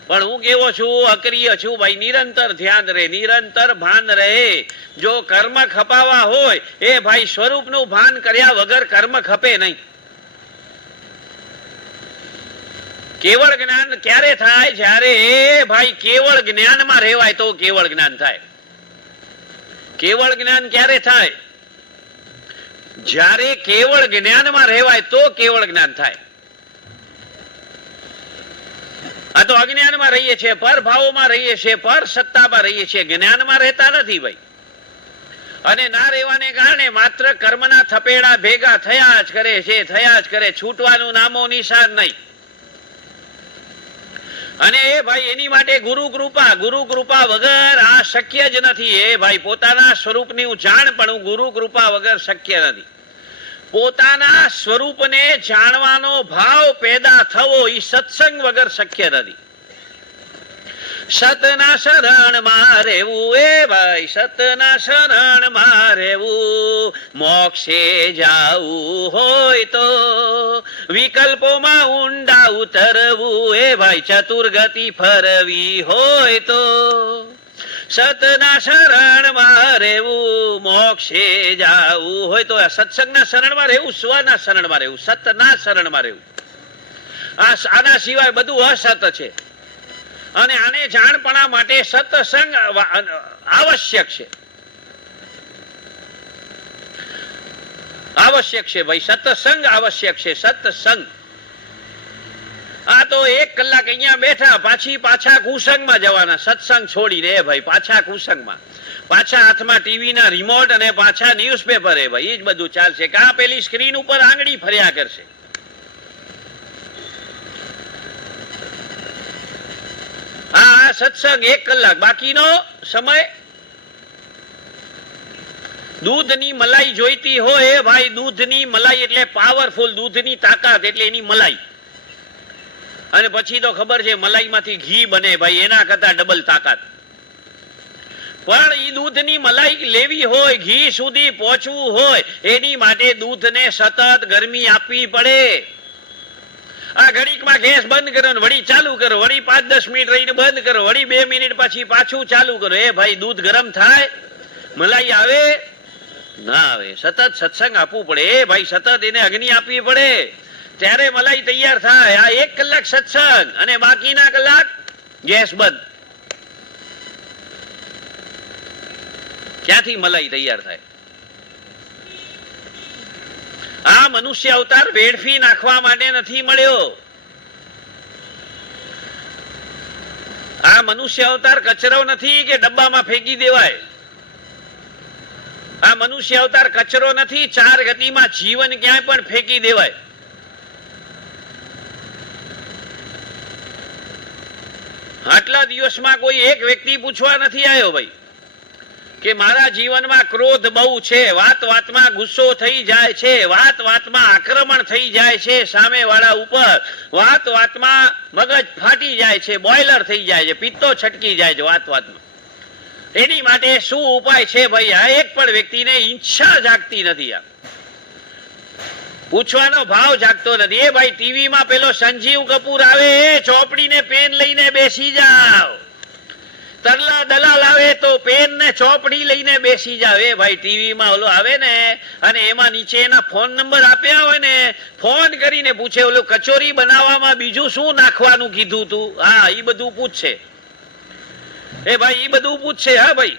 પણ હું કેવો છું? અક્રિય છું ભાઈ. નિરંતર ધ્યાન રહે, નિરંતર ભાન રહે. જો કર્મ ખપાવા હોય એ ભાઈ સ્વરૂપનું ભાન કર્યા વગર કર્મ ખપે નહીં. કેવળ જ્ઞાન ક્યારે થાય? જ્યારે ભાઈ કેવળ જ્ઞાનમાં રહેવાય તો કેવળ જ્ઞાન થાય. કેવળ જ્ઞાન ક્યારે થાય? જ્યારે કેવળ જ્ઞાનમાં રહેવાય તો કેવળ જ્ઞાન થાય. આ તો અજ્ઞાનમાં રહીએ છીએ, પર ભાવોમાં રહીએ છીએ, પર સત્તામાં રહીએ છીએ, જ્ઞાનમાં રહેતા નથી ભાઈ. અને ના રહેવાને કારણે માત્ર કર્મના થપેડા ભેગા થયા જ કરે છે, થયા જ કરે. છૂટવાનું નામો નિશાન નહીં. અને એ ભાઈ એની માટે ગુરુ કૃપા વગર આ શક્ય જ નથી. એ ભાઈ પોતાના સ્વરૂપની જાણપણું ગુરુ કૃપા વગર શક્ય નથી. પોતાના સ્વરૂપને જાણવાનો ભાવ પેદા થવો એ સત્સંગ વગર શક્ય નથી. સતના શરણમાં રહેવું, એ ભાઈ સતના શરણમાં રહેવું. મોક્ષે જાવું હોય તો વિકલ્પોમાં ઊંડા ઉતરવું. એ ભાઈ ચતુર્ગતિ ફરવી હોય તો સતના શરણમાં રહેવું. મોક્ષે જાવું હોય તો સત્સંગના શરણમાં રહેવું, સ્વના શરણમાં રહેવું, સતના શરણમાં રહેવું. આના સિવાય બધું અસત છે. અને આને જાણપણા માટે સત્સંગ આવશ્યક છે. આવશ્યક છે ભાઈ, સત્સંગ આવશ્યક છે. સત્સંગ. આ તો 1 કલાક અહીંયા બેઠા, પાછા કુસંગમાં જવાના. સત્સંગ છોડીને ભાઈ પાછા કુસંગમાં, પાછા હાથમાં ટીવી ના રિમોટ અને પાછા ન્યૂઝપેપર. એ ભાઈ એ જ બધું ચાલશે. કા પેલી સ્ક્રીન ઉપર આંગળી ફર્યા કરશે. હા, સત્સંગ 1 કલાક, બાકીનો સમય દૂધની મલાઈ જોઈતી હોય ભાઈ. દૂધની મલાઈ એટલે પાવરફુલ, દૂધની તાકાત એટલે એની મલાઈ. અને પછી તો ખબર છે મલાઈમાંથી ઘી બને ભાઈ, એના કરતા ડબલ તાકાત. પણ એ દૂધની મલાઈ લેવી હોય, ઘી સુધી પહોંચવું હોય, એની માટે દૂધને સતત ગરમી આપવી પડે. આ ઘડીકમાં ગેસ બંધ કરો ને વળી ચાલુ કરો, વળી 5-10 મિનિટ રહીને બંધ કરો, વળી 2 મિનિટ પછી પાછું ચાલુ કરો. એ ભાઈ દૂધ ગરમ થાય? મલાઈ આવે? ના આવે. સતત સત્સંગ આપવું પડે. એ ભાઈ સતત એને અગ્નિ આપવી પડે, ત્યારે મલાઈ તૈયાર થાય. આ 1 કલાક સત્સંગ અને બાકીના કલાક ગેસ બંધ. ક્યાંથી મલાઈ તૈયાર થાય? આ મનુષ્ય અવતાર વેડફી નાખવા માટે નથી મળ્યો. આ મનુષ્ય અવતાર કચરો નથી કે ડબ્બામાં ફેંકી દેવાય. આ મનુષ્ય અવતાર કચરો નથી, 4 ગતિમાં જીવન ક્યાંય પણ ફેંકી દેવાય. આટલા દિવસમાં કોઈ એક વ્યક્તિ પૂછવા નથી આવ્યો ભાઈ કે મારા જીવનમાં ક્રોધ બહુ છે, વાત વાતમાં ગુસ્સો થઈ જાય છે, વાત વાતમાં આક્રમણ થઈ જાય છે સામેવાળા ઉપર, વાત વાતમાં મગજ ફાટી જાય છે, બોઇલર થઈ જાય છે, પિત્તો છટકી જાય છે વાત વાતમાં. એની માટે શું ઉપાય છે ભાઈ? આ એક પણ વ્યક્તિને ઈચ્છા જાગતી નથી. આ પૂછવાનો ભાવ જાગતો નથી. એ ભાઈ ટીવીમાં પેલો સંજીવ કપૂર આવે, ચોપડીને પેન લઈને બેસી જાવ. તરલા દલાલ આવે તો પેન ને ચોપડી લઈને બેસી જાવ. એ ભાઈ ટીવીમાં ઓલો આવે ને અને એમાં નીચે એના ફોન નંબર આપ્યા હોય ને, ફોન કરીને પૂછે ઓલો કચોરી બનાવવામાં બીજું શું નાખવાનું કીધું તું? હા, એ બધું પૂછશે. એ ભાઈ એ બધું પૂછશે. હા ભાઈ,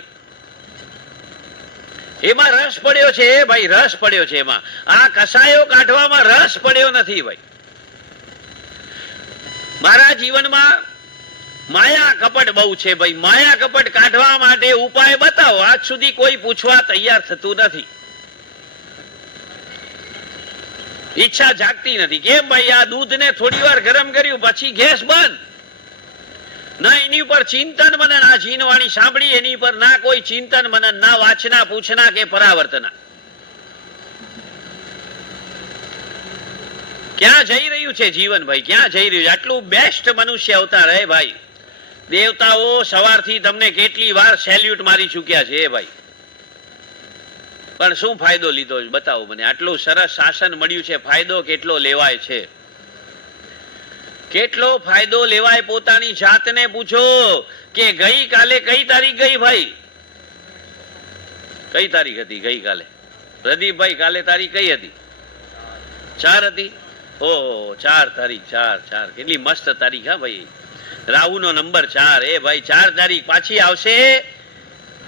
એમાં રસ પડ્યો છે. એ ભાઈ રસ પડ્યો છે એમાં. આ કસાયો કાઢવામાં રસ પડ્યો નથી ભાઈ. મારા જીવનમાં માયા કપટ બહુ છે ભાઈ. માયા કપટ કાઢવા માટે ઉપાય બતાવો. આજ સુધી કોઈ પૂછવા તૈયાર થતું નથી. ઈચ્છા જાગતી નથી. કેમ ભાઈ? આ દૂધને થોડી વાર ગરમ કર્યું પછી ગેસ બંધ. ના એની ઉપર ચિંતન મનન. આ જીનવાણી સાંભળી એની પર ના કોઈ ચિંતન મનન, ના વાંચના પૂછના કે પરાવર્તના. ક્યાં જઈ રહ્યું છે જીવન ભાઈ? ક્યાં જઈ રહ્યું છે? આટલું બેસ્ટ મનુષ્ય અવતાર. હે ભાઈ, દેવતાઓ સવારથી તમને કેટલી વાર સેલ્યુટ મારી ચૂક્યા છે. ભાઈ પણ શું ફાયદો લીધો છે બતાવો મને. આટલું સરસ શાસન મળ્યું છે, ફાયદો કેટલો લેવાય છે? કેટલો ફાયદો લેવાય પોતાની જાતને પૂછો કે ગઈકાલે કઈ તારીખ ગઈ ભાઈ? કઈ તારીખ હતી ગઈકાલે? પ્રદીપભાઈ કાલે તારીખ કઈ હતી? 4 હતી. ઓહો 4 તારીખ 4 કેટલી મસ્ત તારીખ હા ભાઈ. રાહુનો નંબર 4. એ ભાઈ 4 તારીખ પાછી આવશે.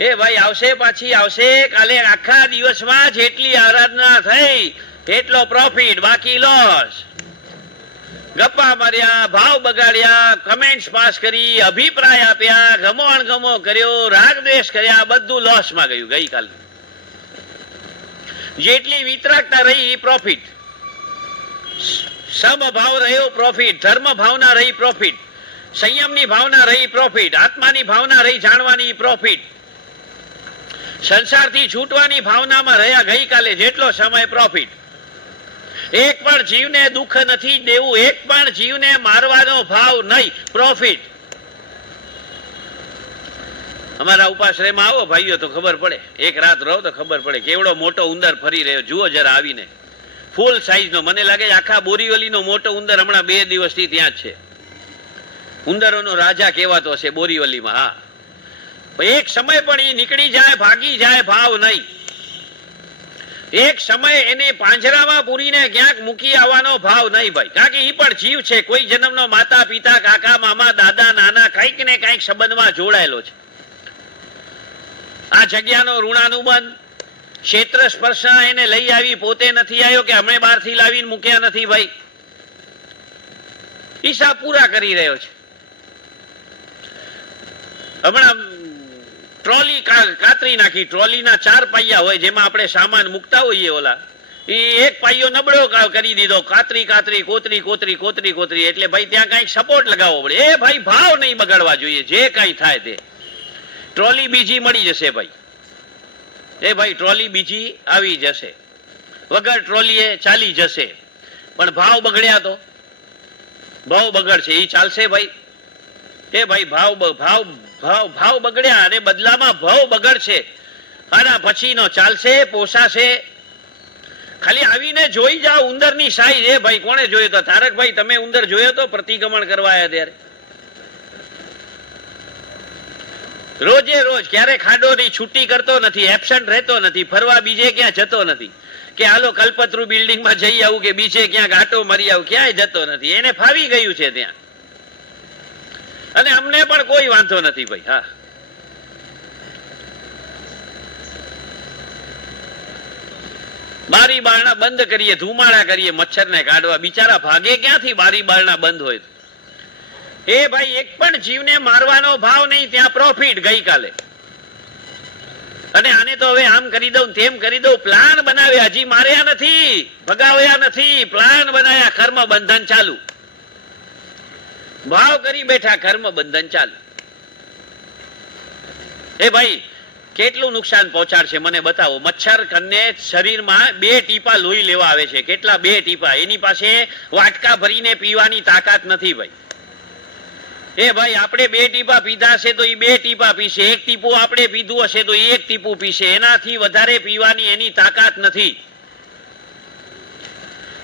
એ ભાઈ આવશે પાછી આવશે. કાલે આખા દિવસમાં જેટલી આરાધના થઈ એટલો પ્રોફિટ, બાકી લોસ. ગપ્પા માર્યા, ભાવ બગાડ્યા, કમેન્ટ્સ પાસ કરી, અભિપ્રાય આપ્યા, ગમો અણગમો કર્યો, રાગ દ્વેષ કર્યા, બધું લોસમાં ગયું ગઈકાલે. જેટલી વિતરાગતા રહી પ્રોફિટ, સમભાવ રહ્યો પ્રોફિટ, ધર્મ ભાવના રહી પ્રોફિટ, સંયમની ભાવના રહી પ્રોફિટ, આત્માની ભાવના રહી જાણવાની પ્રોફિટ, સંસારથી છૂટવાની ભાવનામાં રહ્યા ગઈકાલે જેટલો સમય પ્રોફિટ. એક પણ જીવને દુઃખ નથી દેવું, એક પણ જીવને મારવાનો ભાવ નહીં, પ્રોફિટ. અમારા ઉપાશ્રયમાં આવો ભાઈઓ તો ખબર પડે, એક રાત રહો તો ખબર પડે કેવડો મોટો ઉંદર ફરી રહ્યો. જુઓ જરા આવીને, ફૂલ સાઈઝનો. મને લાગે આખા બોરીવલીનો મોટો ઉંદર હમણાં 2 દિવસથી ત્યાં જ છે. ઉંદરોનો રાજા કહેવાતો હશે બોરીવલીમાં. હા, એક સમય પણ એ નીકળી જાય, ભાગી જાય, ભાવ નહીં. એક સમય એને પાંજરામાં પૂરીને ક્યાંક મૂકી આવવાનો ભાવ નહીં ભાઈ. કારણ કે એ પણ જીવ છે, કોઈ જન્મનો માતા પિતા કાકા મામા દાદા નાના કંઈક ને કંઈક સંબંધમાં જોડાયેલો છે. આ જગ્યાનો ઋણાનુબંધ, ક્ષેત્ર સ્પર્શા એને લઈ આવી, પોતે નથી આવ્યો કે અમે બહારથી લાવીને મૂક્યા નથી ભાઈ. હિસાબ પૂરા કરી રહ્યો છે. હમણાં ટ્રોલી કાતરી નાખી. ટ્રોલીના 4 પાયા હોય જેમાં આપણે સામાન મૂકતા હોઈએ. ઓલા એ એક પાયો નબળો કરી દીધો. કાતરી કાતરી કોતરી કોતરી કોતરી કોતરી. એટલે ભાઈ ત્યાં કઈક સપોર્ટ લગાવવો પડે. એ ભાઈ ભાવ નહીં બગાડવા જોઈએ. જે કઈ થાય તે ટ્રોલી બીજી મળી જશે ભાઈ. એ ભાઈ ટ્રોલી બીજી આવી જશે, વગર ટ્રોલીએ ચાલી જશે. પણ ભાવ બગડ્યા તો ભાવ બગડશે. એ ચાલશે ભાઈ? એ ભાઈ ભાવ ભાવ ભાવ ભાવ બગડ્યા અને બદલામાં ભાવ બગડશે. આના પછીનો ચાલશે, પોસાશે? ખાલી આવીને જોઈ જાઓ ઉંદરની સાઈઝ. એ ભાઈ કોણે જોયો તો? તારકભાઈ તમે ઉંદર જોયો તો પ્રતિક્રમણ કરવા આવ્યા ત્યારે? રોજે રોજ ક્યારે ખાડોની છુટ્ટી કરતો નથી, એબસન્ટ રહેતો નથી, ફરવા બીજે ક્યાં જતો નથી કે હાલો કલ્પતરુ બિલ્ડિંગમાં જઈ આવું કે બીજે ક્યાંક આટો મારી આવું, ક્યાંય જતો નથી. એને ફાવી ગયું છે ત્યાં. અને અમને પણ કોઈ વાંધો નથી ભાઈ. હા, બારી બારણા બંધ કરીએ, ધુમાડા કરીએ મચ્છરને કાઢવા. બિચારા ભાગે ક્યાંથી બારી બારણા બંધ હોય? એ ભાઈ એક પણ જીવને મારવાનો ભાવ નહીં, ત્યાં પ્રોફિટ ગઈકાલે. અને આને તો હવે આમ કરી દઉં તેમ કરી દઉં. પ્લાન બનાવ્યા, હજી માર્યા નથી, ભગાવ્યા નથી, પ્લાન બનાવ્યા. કર્મ બંધન ચાલુ. ભાવ કરી બેઠા, કર્મ બંધન ચાલુ. એ ભાઈ કેટલું નુકસાન પહોંચાડશે મને બતાવો. મચ્છર કન્ને શરીરમાં 2 ટીપા લોહી લેવા આવે છે. કેટલા? 2 ટીપા. એની પાસે વાટકા ભરીને પીવાની તાકાત નથી ભાઈ. એ ભાઈ આપણે 2 ટીપા પીધા છે તો એ 2 ટીપા પીશે. 1 ટીપું આપણે પીધું હશે તો 1 ટીપું પીશે. એનાથી વધારે પીવાની એની તાકાત નથી.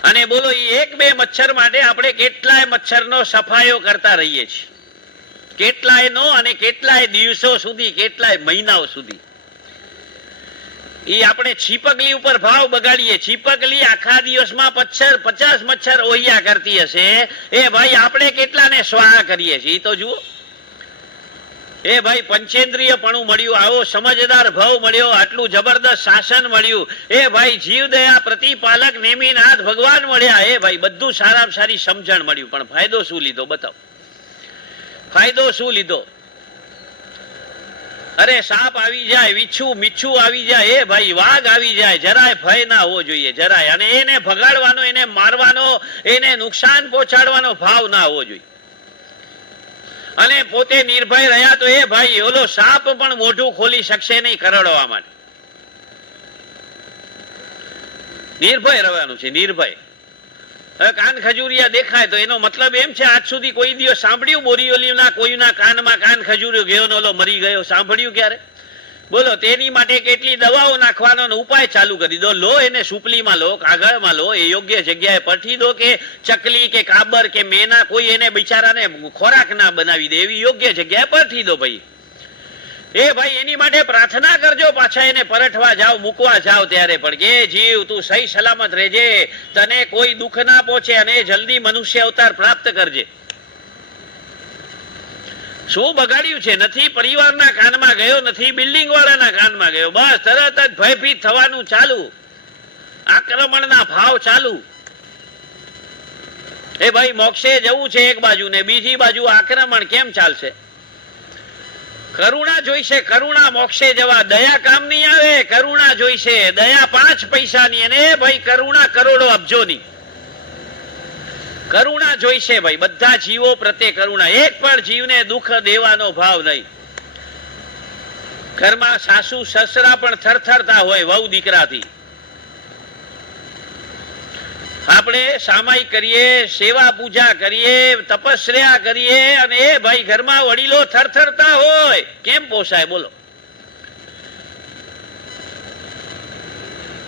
અને બોલો એ 1-2 મચ્છર માટે આપણે કેટલાય મચ્છરનો સફાયો કરતા રહીએ છીએ. કેટલાય નો, અને કેટલાય દિવસો સુધી, કેટલાય મહિનાઓ સુધી. એ આપણે છીપકલી ઉપર ભાવ બગાડીએ. છીપકલી આખા દિવસમાં 50 મચ્છર ઓહિયા કરતી હશે. એ ભાઈ આપણે કેટલાને સ્વાહા કરીએ છીએ એ તો જુઓ. એ ભાઈ પંચેન્દ્રિયપણું મળ્યું, આવો સમજદાર ભાવ મળ્યો, આટલું જબરદસ્ત શાસન મળ્યું. એ ભાઈ જીવદયા પ્રતિપાલક નેમિનાથ ભગવાન મળ્યા. એ ભાઈ બધું સારામાં સારી સમજણ મળ્યું. પણ ફાયદો શું લીધો બતાવો? ફાયદો શું લીધો? અરે સાપ આવી જાય, મીચ્છું આવી જાય, એ ભાઈ વાઘ આવી જાય, જરાય ભય ના હોવો જોઈએ, જરાય. અને એને ભગાડવાનો, એને મારવાનો, એને નુકસાન પહોંચાડવાનો ભાવ ના હોવો જોઈએ. અને પોતે નિર્ભય રહ્યા તો એ ભાઈ ઓલો સાપ પણ મોઢું ખોલી શકશે નહીં કરડવા માટે. નિર્ભય રહેવાનું છે, નિર્ભય. કાન ખજૂરિયા દેખાય તો એનો મતલબ એમ છે, આજ સુધી કોઈ દિવસ સાંભળ્યું બોરીવલીના કોઈના કાનમાં કાન ખજૂર્યો ગયો ને ઓલો મરી ગયો? સાંભળ્યું ક્યારે? બોલો તેની માટે કેટલી દવાઓ નાખવાનો ઉપાય ચાલુ કરી દો. લો એને સુપલીમાં લો, કાગળમાં લો, એ યોગ્ય જગ્યાએ પઠી દો કે ચકલી કે કાબર કે મેના કોઈ એને બિચારાને ખોરાક ના બનાવી દે એવી યોગ્ય જગ્યાએ પઠી દો ભાઈ. એ ભાઈ એની માટે પ્રાર્થના કરજો, પાછા એને પરઠવા જાઓ, મૂકવા જાઓ ત્યારે પણ કે જીવ તું સહી સલામત રહેજે, તને કોઈ દુઃખ ના પહોંચે અને જલ્દી મનુષ્ય અવતાર પ્રાપ્ત કરજે. શું બગાડ્યું છે? નથી પરિવારના કાનમાં ગયો, નથી બિલ્ડિંગ વાળાના કાનમાં ગયો, બસ તરત જ ભયભીત થવાનું ચાલુ, આક્રમણના ભાવ ચાલુ. એ ભાઈ મોક્ષે જવું છે એક બાજુ ને બીજી બાજુ આક્રમણ કેમ ચાલશે? કરુણા જોઈશે, કરુણા મોક્ષે જવા. દયા કામ નહીં આવે, કરુણા જોઈશે. દયા 5 પૈસાની અને ભાઈ કરુણા કરોડો અબજોની. કરુણા જોઈશે ભાઈ, બધા જીવો પ્રત્યે કરુણા. એક પણ જીવને દુઃખ દેવાનો ભાવ નહીં. ઘરમાં સાસુ સસરા પણ થરથરતા હોય વહુ દીકરાથી. આપણે સામાયિક કરીએ, સેવા પૂજા કરીએ, તપસ્યા કરીએ અને એ ભાઈ ઘરમાં વડીલો થરથરતા હોય, કેમ પોસાય બોલો?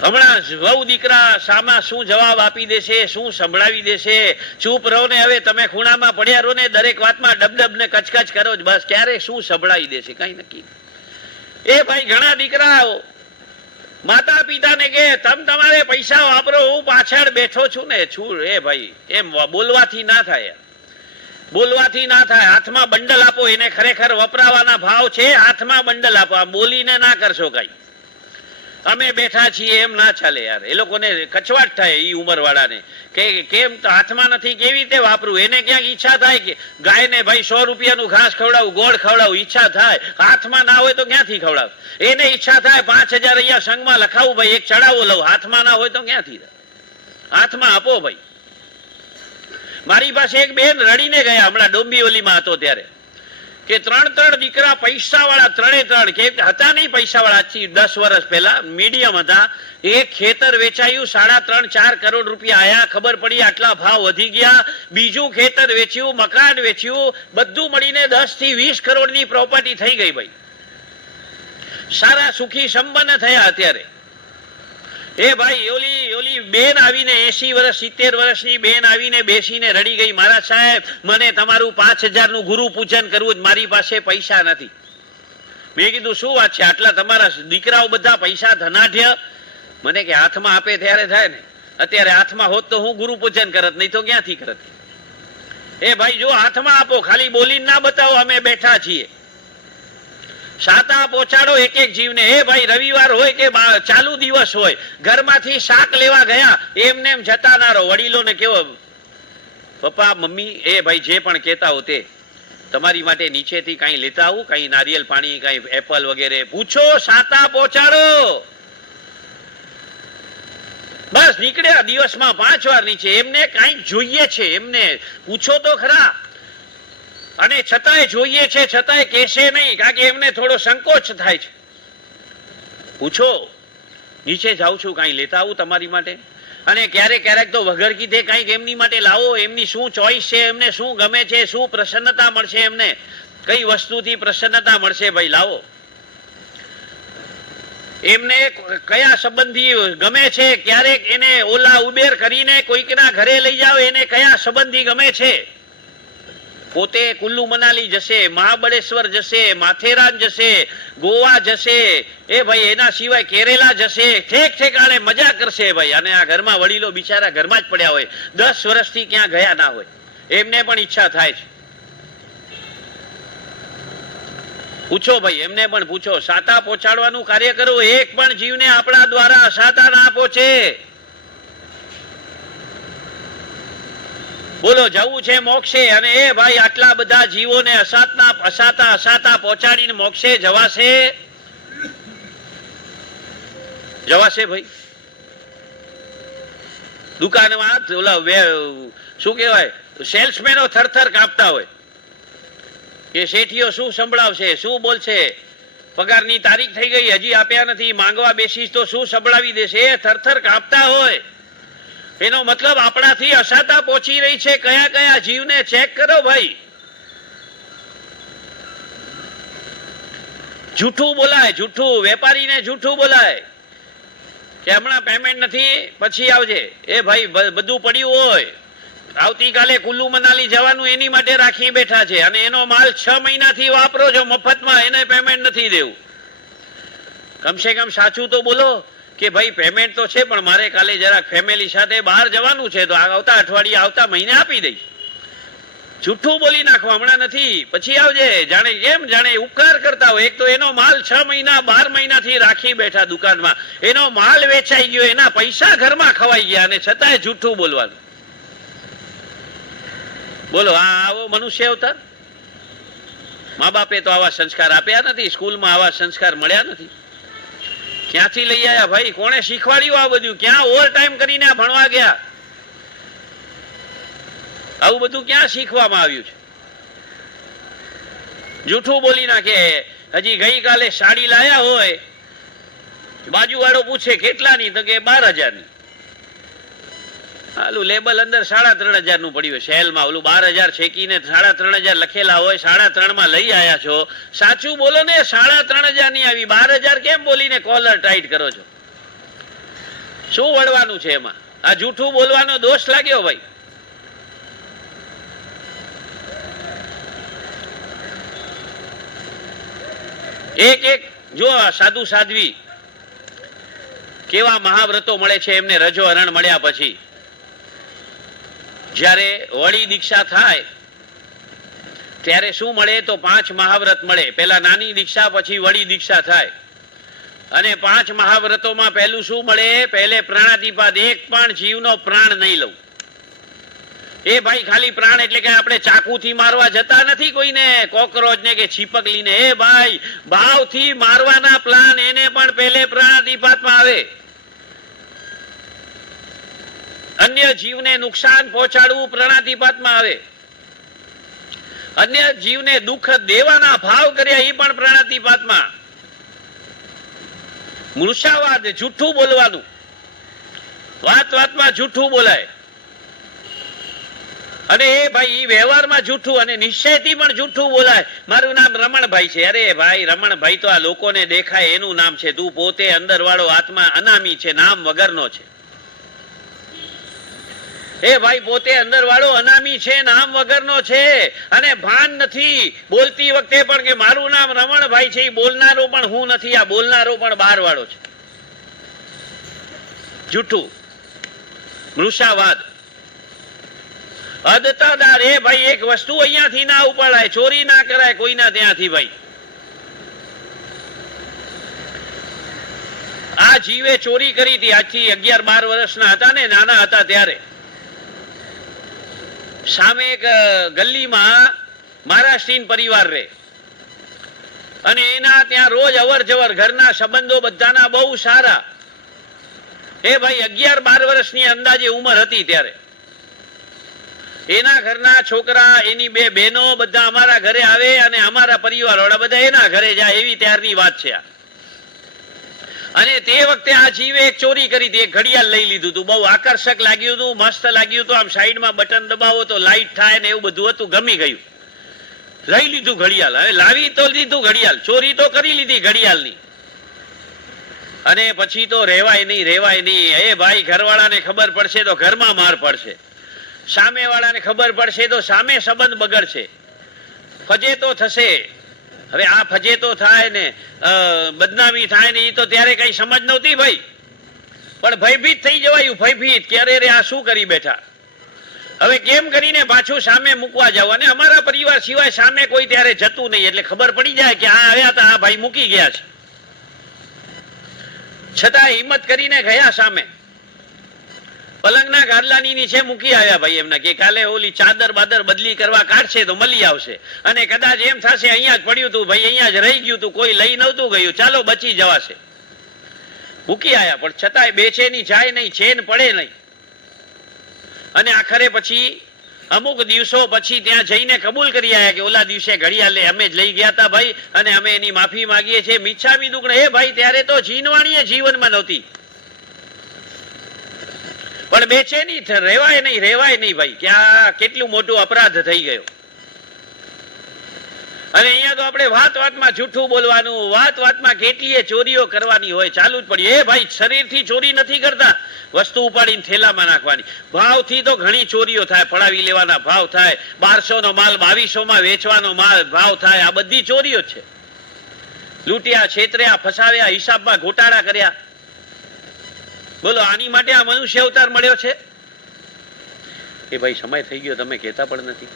હમણાં વહુ દીકરા સામા શું જવાબ આપી દેશે, શું સંભળાવી દેશે? ચૂપ રહો ને, હવે તમે ખૂણામાં પડ્યા રહો ને, દરેક વાતમાં ડબડબ ને કચકચ કરો જ બસ. ક્યારે શું સંભળાવી દેશે કઈ નક્કી. એ ભાઈ ઘણા દીકરાઓ માતા પિતાને કે તમ તમારે પૈસા વાપરો, હું પાછળ બેઠો છું ને છું. એ ભાઈ એમ બોલવાથી ના થાય, બોલવાથી ના થાય. હાથમાં બંડલ આપો, એને ખરેખર વપરાવાના ભાવ છે. હાથમાં બંડલ આપો, આમ બોલીને ના કરશો કઈ. અમે બેઠા છીએ એમ ના ચાલે યાર. એ લોકોને કચવાટ થાય એ ઉંમર વાળાને કે કેમ હાથમાં નથી, કેવી રીતે વાપરું? એને ક્યાંક ઈચ્છા થાય કે ગાયને ભાઈ 100 રૂપિયાનું ઘાસ ખવડાવું, ગોળ ખવડાવું, ઈચ્છા થાય. હાથમાં ના હોય તો ક્યાંથી ખવડાવ? એને ઈચ્છા થાય 5000 અહીંયા સંઘમાં લખાવું ભાઈ, એક ચડાવો લઉં. હાથમાં ના હોય તો ક્યાંથી થાય? હાથમાં આપો ભાઈ. મારી પાસે એક બેન રડીને ગયા હમણાં ડોંબીવલીમાં હતો ત્યારે કે 3 દીકરા પૈસા વાળા, 3 કે હતા નહીં પૈસા વાળા, આજથી 10 વર્ષ પહેલા મીડિયમ હતા. એક ખેતર વેચાયું, 3.5-4 કરોડ રૂપિયા આયા. ખબર પડી આટલા ભાવ વધી ગયા. બીજું ખેતર વેચ્યું, મકાન વેચ્યું, બધું મળીને 10 થી 20 કરોડની પ્રોપર્ટી થઈ ગઈ ભાઈ. સારા સુખી સંપન્ન થયા અત્યારે. એ ભાઈ ઓલી બેન આવીને 80 વર્ષ 70 વર્ષની બેન આવીને બેસીને રડી ગઈ, મારા સાહેબ મને તમારું 5000 નું ગુરુ પૂજન કરવું જ, મારી પાસે પૈસા નથી. મેં કીધું શું વાત છે, આટલા તમારા દીકરાઓ બધા પૈસા ધનાઢ્ય? મને કે હાથમાં આપે ત્યારે થાય ને. અત્યારે હાથમાં હોત તો હું ગુરુ પૂજન કરત, નહીં તો ક્યાંથી કરત. એ ભાઈ જો હાથમાં આપો, ખાલી બોલીને ના બતાવો અમે બેઠા છીએ. સાતા પહોંચાડો એક એક જીવને. એ ભાઈ રવિવાર હોય કે ચાલુ દિવસ હોય, ઘરમાંથી શાક લેવા ગયા, એમને એમ જતા ના રહો. વડીલોને કેવો પપ્પા મમ્મી એ ભાઈ જે પણ કહેતા હો તે તમારી માટે નીચેથી કઈ લેતા આવું, કઈ નારિયેલ પાણી, કઈ એપલ વગેરે પૂછો. સાતા પહોંચાડો. બસ નીકળ્યા દિવસમાં 5 વાર નીચે. એમને કઈ જોઈએ છે, એમને પૂછો તો ખરા. અને છતાંય જોઈએ છે, છતાંય કહેશે નહીં, કારણ કે એમને થોડો સંકોચ થાય છે. પૂછો, નીચે જાઉં છું, કાંઈ લેતા આવું તમારી માટે? અને ક્યારેક ક્યારેક તો વગર કીધે કાંઈક એમની માટે લાવો. એમની શું ચોઈસ છે, એમને શું ગમે છે, શું પ્રસન્નતા મળશે, એમને કઈ વસ્તુથી પ્રસન્નતા મળશે ભાઈ લાવો. એમને કયા સંબંધી ગમે છે, ક્યારેક એને ઓલા ઉબેર કરીને કોઈકના ઘરે લઈ જાઓ, એને કયા સંબંધી ગમે છે. પોતે કુલ્લુ મનાલી જશે, મહાબળેશ્વર જશે, માથેરાન જશે, ગોવા જશે, એ ભાઈ એના સિવાય કેરેલા જશે, ઠેક ઠેકાણે મજા કરશે ભાઈ. અને આ ઘરમાં વડીલો બિચારા ઘરમાં જ પડ્યા હોય, 10 વર્ષથી ક્યાં ગયા ના હોય, એમને પણ ઈચ્છા થાય છે. પૂછો ભાઈ, એમને પણ પૂછો. સાતા પહોંચાડવાનું કાર્ય કરો. એક પણ જીવને આપણા દ્વારા અસાતા ના પહોંચે. બોલો જવું છે મોક્ષે, અને એ ભાઈ આટલા બધા જીવોને અસાતા પહોંચાડીને મોક્ષે જવાશે? જવાશે ભાઈ? દુકાનમાં ઓલા શું કહેવાય સેલ્સમેનો થરથર કાપતા હોય કે શેઠીઓ શું સંભળાવશે, શું બોલશે, પગારની તારીખ થઈ ગઈ હજી આપ્યા નથી, માંગવા બેસીશ તો શું સંભળાવી દેશે, એ થરથર કાપતા હોય. એનો મતલબ આપણાથી અસાતા પહોંચી રહી છે. કયા કયા જીવને ચેક કરો ભાઈ. જૂઠું બોલાય, જૂઠું વેપારીને જૂઠું બોલાય કે હમણાં પેમેન્ટ નથી, પછી આવજે. એ ભાઈ બધું પડ્યું હોય, આવતીકાલે કુલ્લુ મનાલી જવાનું એની માટે રાખી બેઠા છે, અને એનો માલ 6 મહિનાથી વાપરો છો મફતમાં, એને પેમેન્ટ નથી દેવું. કમસે કમ સાચું તો બોલો કે ભાઈ પેમેન્ટ તો છે, પણ મારે કાલે જરાક ફેમિલી સાથે બહાર જવાનું છે, તો આવતા અઠવાડિયે આવતા મહિને આપી દઈશ. જૂઠું બોલી નાખો, હમણાં નથી પછી આવજે, જાણે કેમ જાણે ઉપકાર કરતા હોય. એક તો એનો માલ 6 મહિના 12 મહિનાથી રાખી બેઠા દુકાનમાં, એનો માલ વેચાઈ ગયો, એના પૈસા ઘરમાં ખવાઈ ગયા, અને છતાંય જૂઠું બોલવાનું. બોલો, આ આવો મનુષ્ય અવતાર? મા બાપે તો આવા સંસ્કાર આપ્યા નથી, સ્કૂલમાં આવા સંસ્કાર મળ્યા નથી. ક્યાંથી લઈ આવ્યા ભાઈ? કોણે શીખવાડ્યું આ બધું? ક્યાં ઓવર ટાઈમ કરીને આ ભણવા ગયા? આવું બધું ક્યાં શીખવામાં આવ્યું છે? જૂઠું બોલી નાખે. હજી ગઈકાલે સાડી લાયા હોય, બાજુવાળો પૂછે કેટલાની, તો કે 12,000ની. આલું લેબલ અંદર 3,500 નું પડ્યું સેલમાં, ઓલું 12,000 છેકીને 3,500 લખેલા હોય, 3,500 લઈ આયા છો. સાચું બોલો ને, 3,500 ની આવી, 12,000 કેમ બોલીને કોલર ટાઈટ કરો છો? શું વળવાનું છે એમાં? આ જૂઠું બોલવાનો દોષ લાગ્યો ભાઈ. એક જો સાધુ સાધ્વી કેવા મહાવ્રતો મળે છે એમને રજો હરણ મળ્યા પછી. જ્યારે વળી દીક્ષા થાય ત્યારે શું મળે? તો 5 મહાવ્રત મળે. પેલા નાની દીક્ષા, પછી વળી દીક્ષા થાય. અને 5 મહાવ્રતોમાં પહેલું શું મળે? પહેલે પ્રાણાતિપાત. એક પણ જીવનો પ્રાણ નહીં લઉં. એ ભાઈ ખાલી પ્રાણ એટલે કે આપણે ચાકુથી મારવા જતા નથી કોઈને, કોકરોચને કે છીપકલીને. એ ભાઈ ભાવથી મારવાના પ્લાન, એને પણ પહેલે પ્રાણાતિપાતમાં આવે. અન્ય જીવને નુકસાન પહોંચાડવું પ્રાણાતિપાતમાં આવે. અન્ય જીવને દુઃખ દેવાના ભાવ કર્યા એ પણ પ્રાણાતિપાતમાં. મૃષાવાદ, જૂઠું બોલવાનું. વાત વાતમાં જૂઠું બોલાય. અને એ ભાઈ વ્યવહારમાં જૂઠું, અને નિશ્ચયથી પણ જૂઠું બોલાય. મારું નામ રમણભાઈ છે. અરે ભાઈ રમણભાઈ તો આ લોકોને દેખાય એનું નામ છે. તું પોતે અંદર વાળો આત્મા અનામી છે, નામ વગરનો છે. એ ભાઈ પોતે અંદર વાળો અનામી છે, નામ વગરનો છે, અને ભાન નથી બોલતી વખતે પણ કે મારું નામ રમણભાઈ છે. એ બોલનારો પણ હું નથી, આ બોલનારો પણ બહાર વાળો છે. જૂઠું, મૃષાવાદ, અદતાદાર. એ ભાઈ એક વસ્તુ અહીંયાથી ના ઉપાડાય, ચોરી ના કરાય કોઈના ત્યાંથી. ભાઈ આ જીવે ચોરી કરી હતી આજથી 11-12 વર્ષના હતા ને, નાના હતા ત્યારે. સામે એક ગલ્લીમાં મહારાષ્ટ્રીયન પરિવાર રહે, અને એના ત્યાં રોજ અવર જવર, ઘરના સંબંધો બધાના બહુ સારા. એ ભાઈ 11-12 વર્ષની અંદાજે ઉંમર હતી ત્યારે. એના ઘરના છોકરા, એની 2 બહેનો બધા અમારા ઘરે આવે, અને અમારા પરિવાર વાળા બધા એના ઘરે જાય, એવી ત્યારની વાત છે આ. અને તે વખતે આ જીવે એક ચોરી કરી હતી. એક ઘડિયાળ લઈ લીધું હતું, બહુ આકર્ષક લાગ્યું હતું, મસ્ત લાગ્યું હતું. આમ સાઈડમાં બટન દબાવો તો લાઈટ થાય ને એવું બધું હતું, ગમી ગયું. લઈ લીધું ઘડિયાળ. હવે લાવી તો લીધું ઘડિયાળ, ચોરી તો કરી લીધી ઘડિયાળની. અને પછી તો રહેવાય નહીં, રહેવાય નહીં. એ ભાઈ ઘરવાળાને ખબર પડશે તો ઘરમાં માર પડશે, સામે વાળાને ખબર પડશે તો સામે સંબંધ બગડશે, ફજેતો થશે. હવે આ ફજેતો થાય ને બદનામી થાય ને, એ તો ત્યારે કઈ સમજ નહોતી ભાઈ, પણ ભયભીત થઈ જવાયું. ભયભીત કે અરે રે આ શું કરી બેઠા, હવે કેમ કરીને પાછું સામે મૂકવા જાવ. અને અમારા પરિવાર સિવાય સામે કોઈ ત્યારે જતું નહીં, એટલે ખબર પડી જાય કે આ આવ્યા હતા, આ ભાઈ મૂકી ગયા છે. છતાં હિંમત કરીને ગયા સામે. પલંગના ગાદલાની નીચે મૂકી આવ્યા ભાઈ એમના, કે કાલે ઓલી ચાદર બાદર બદલી કરવા કાઢશે તો મળી આવશે. અને કદાચ એમ થશે અહીંયા જ પડ્યું હતું ભાઈ, અહીંયા જ રહી ગયું હતું, કોઈ લઈ નહોતું ગયું, ચાલો બચી જવાશે. મૂકી આવ્યા, પણ છતાંય બેચેની જાય નહીં, ચેન પડે નહીં. અને આખરે પછી અમુક દિવસો પછી ત્યાં જઈને કબૂલ કરી આવ્યા કે ઓલા દિવસે ઘડિયાળ અમે જ લઈ ગયા હતા ભાઈ, અને અમે એની માફી માંગીએ છીએ. મિચ્છામી દુક્કડમ. એ ભાઈ ત્યારે તો જીનવાણીએ જીવનમાં નહોતી, પણ બેચેની રહેવાય નહીં, રહેવાય નહીં ભાઈ, કે આ કેટલું મોટું અપરાધ થઈ ગયો. અને અહીંયા તો આપણે વાત વાતમાં જૂઠું બોલવાનું, વાત વાતમાં કેટલીય ચોરીઓ કરવાની હોય, ચાલુ જ પડી. એ ભાઈ, શરીરથી ચોરી નથી કરતા, વસ્તુ ઉપાડીને થેલામાં નાખવાની. ભાવથી તો ઘણી ચોરીઓ થાય, પડાવી લેવાના ભાવ થાય, 1200 નો માલ 2200 વેચવાનો માલ ભાવ થાય, આ બધી ચોરીઓ છે. લૂંટ્યા, છેતર્યા, ફસાવ્યા, હિસાબમાં ઘોટાળા કર્યા. બોલો, આની માટે આ મનુષ્ય અવતાર મળ્યો છે? એ ભાઈ, સમય થઈ ગયો, તમે કહેતા પણ નથી.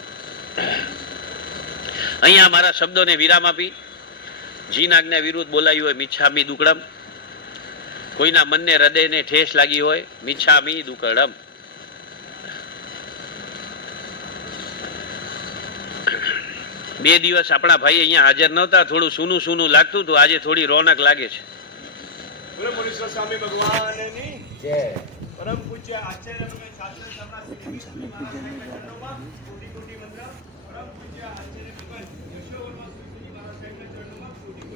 અહીંયા મારા શબ્દોને વિરામ આપી, જીન આજ્ઞા વિરુદ્ધ બોલાયું હોય મિચ્છામી દુક્કડમ, કોઈના મનને હૃદયને ઠેસ લાગી હોય મિચ્છામી દુક્કડમ. બે દિવસ આપણા ભાઈ અહીંયા હાજર નહોતા, થોડું સૂનું સૂનું લાગતું હતું, આજે થોડી રોનક લાગે છે. સ્વામી ભગવાનની જય. પરમ પૂજ્ય આચાર્ય શાસ્ત્ર સમ્રાટ શ્રી સ્વામી મહારાજના ચરણોમાં કોટી કોટી વંદન. પરમ પૂજ્ય આચાર્ય યશોવર્મા શ્રી મહારાજ સાહેબના ચરણોમાં કોટી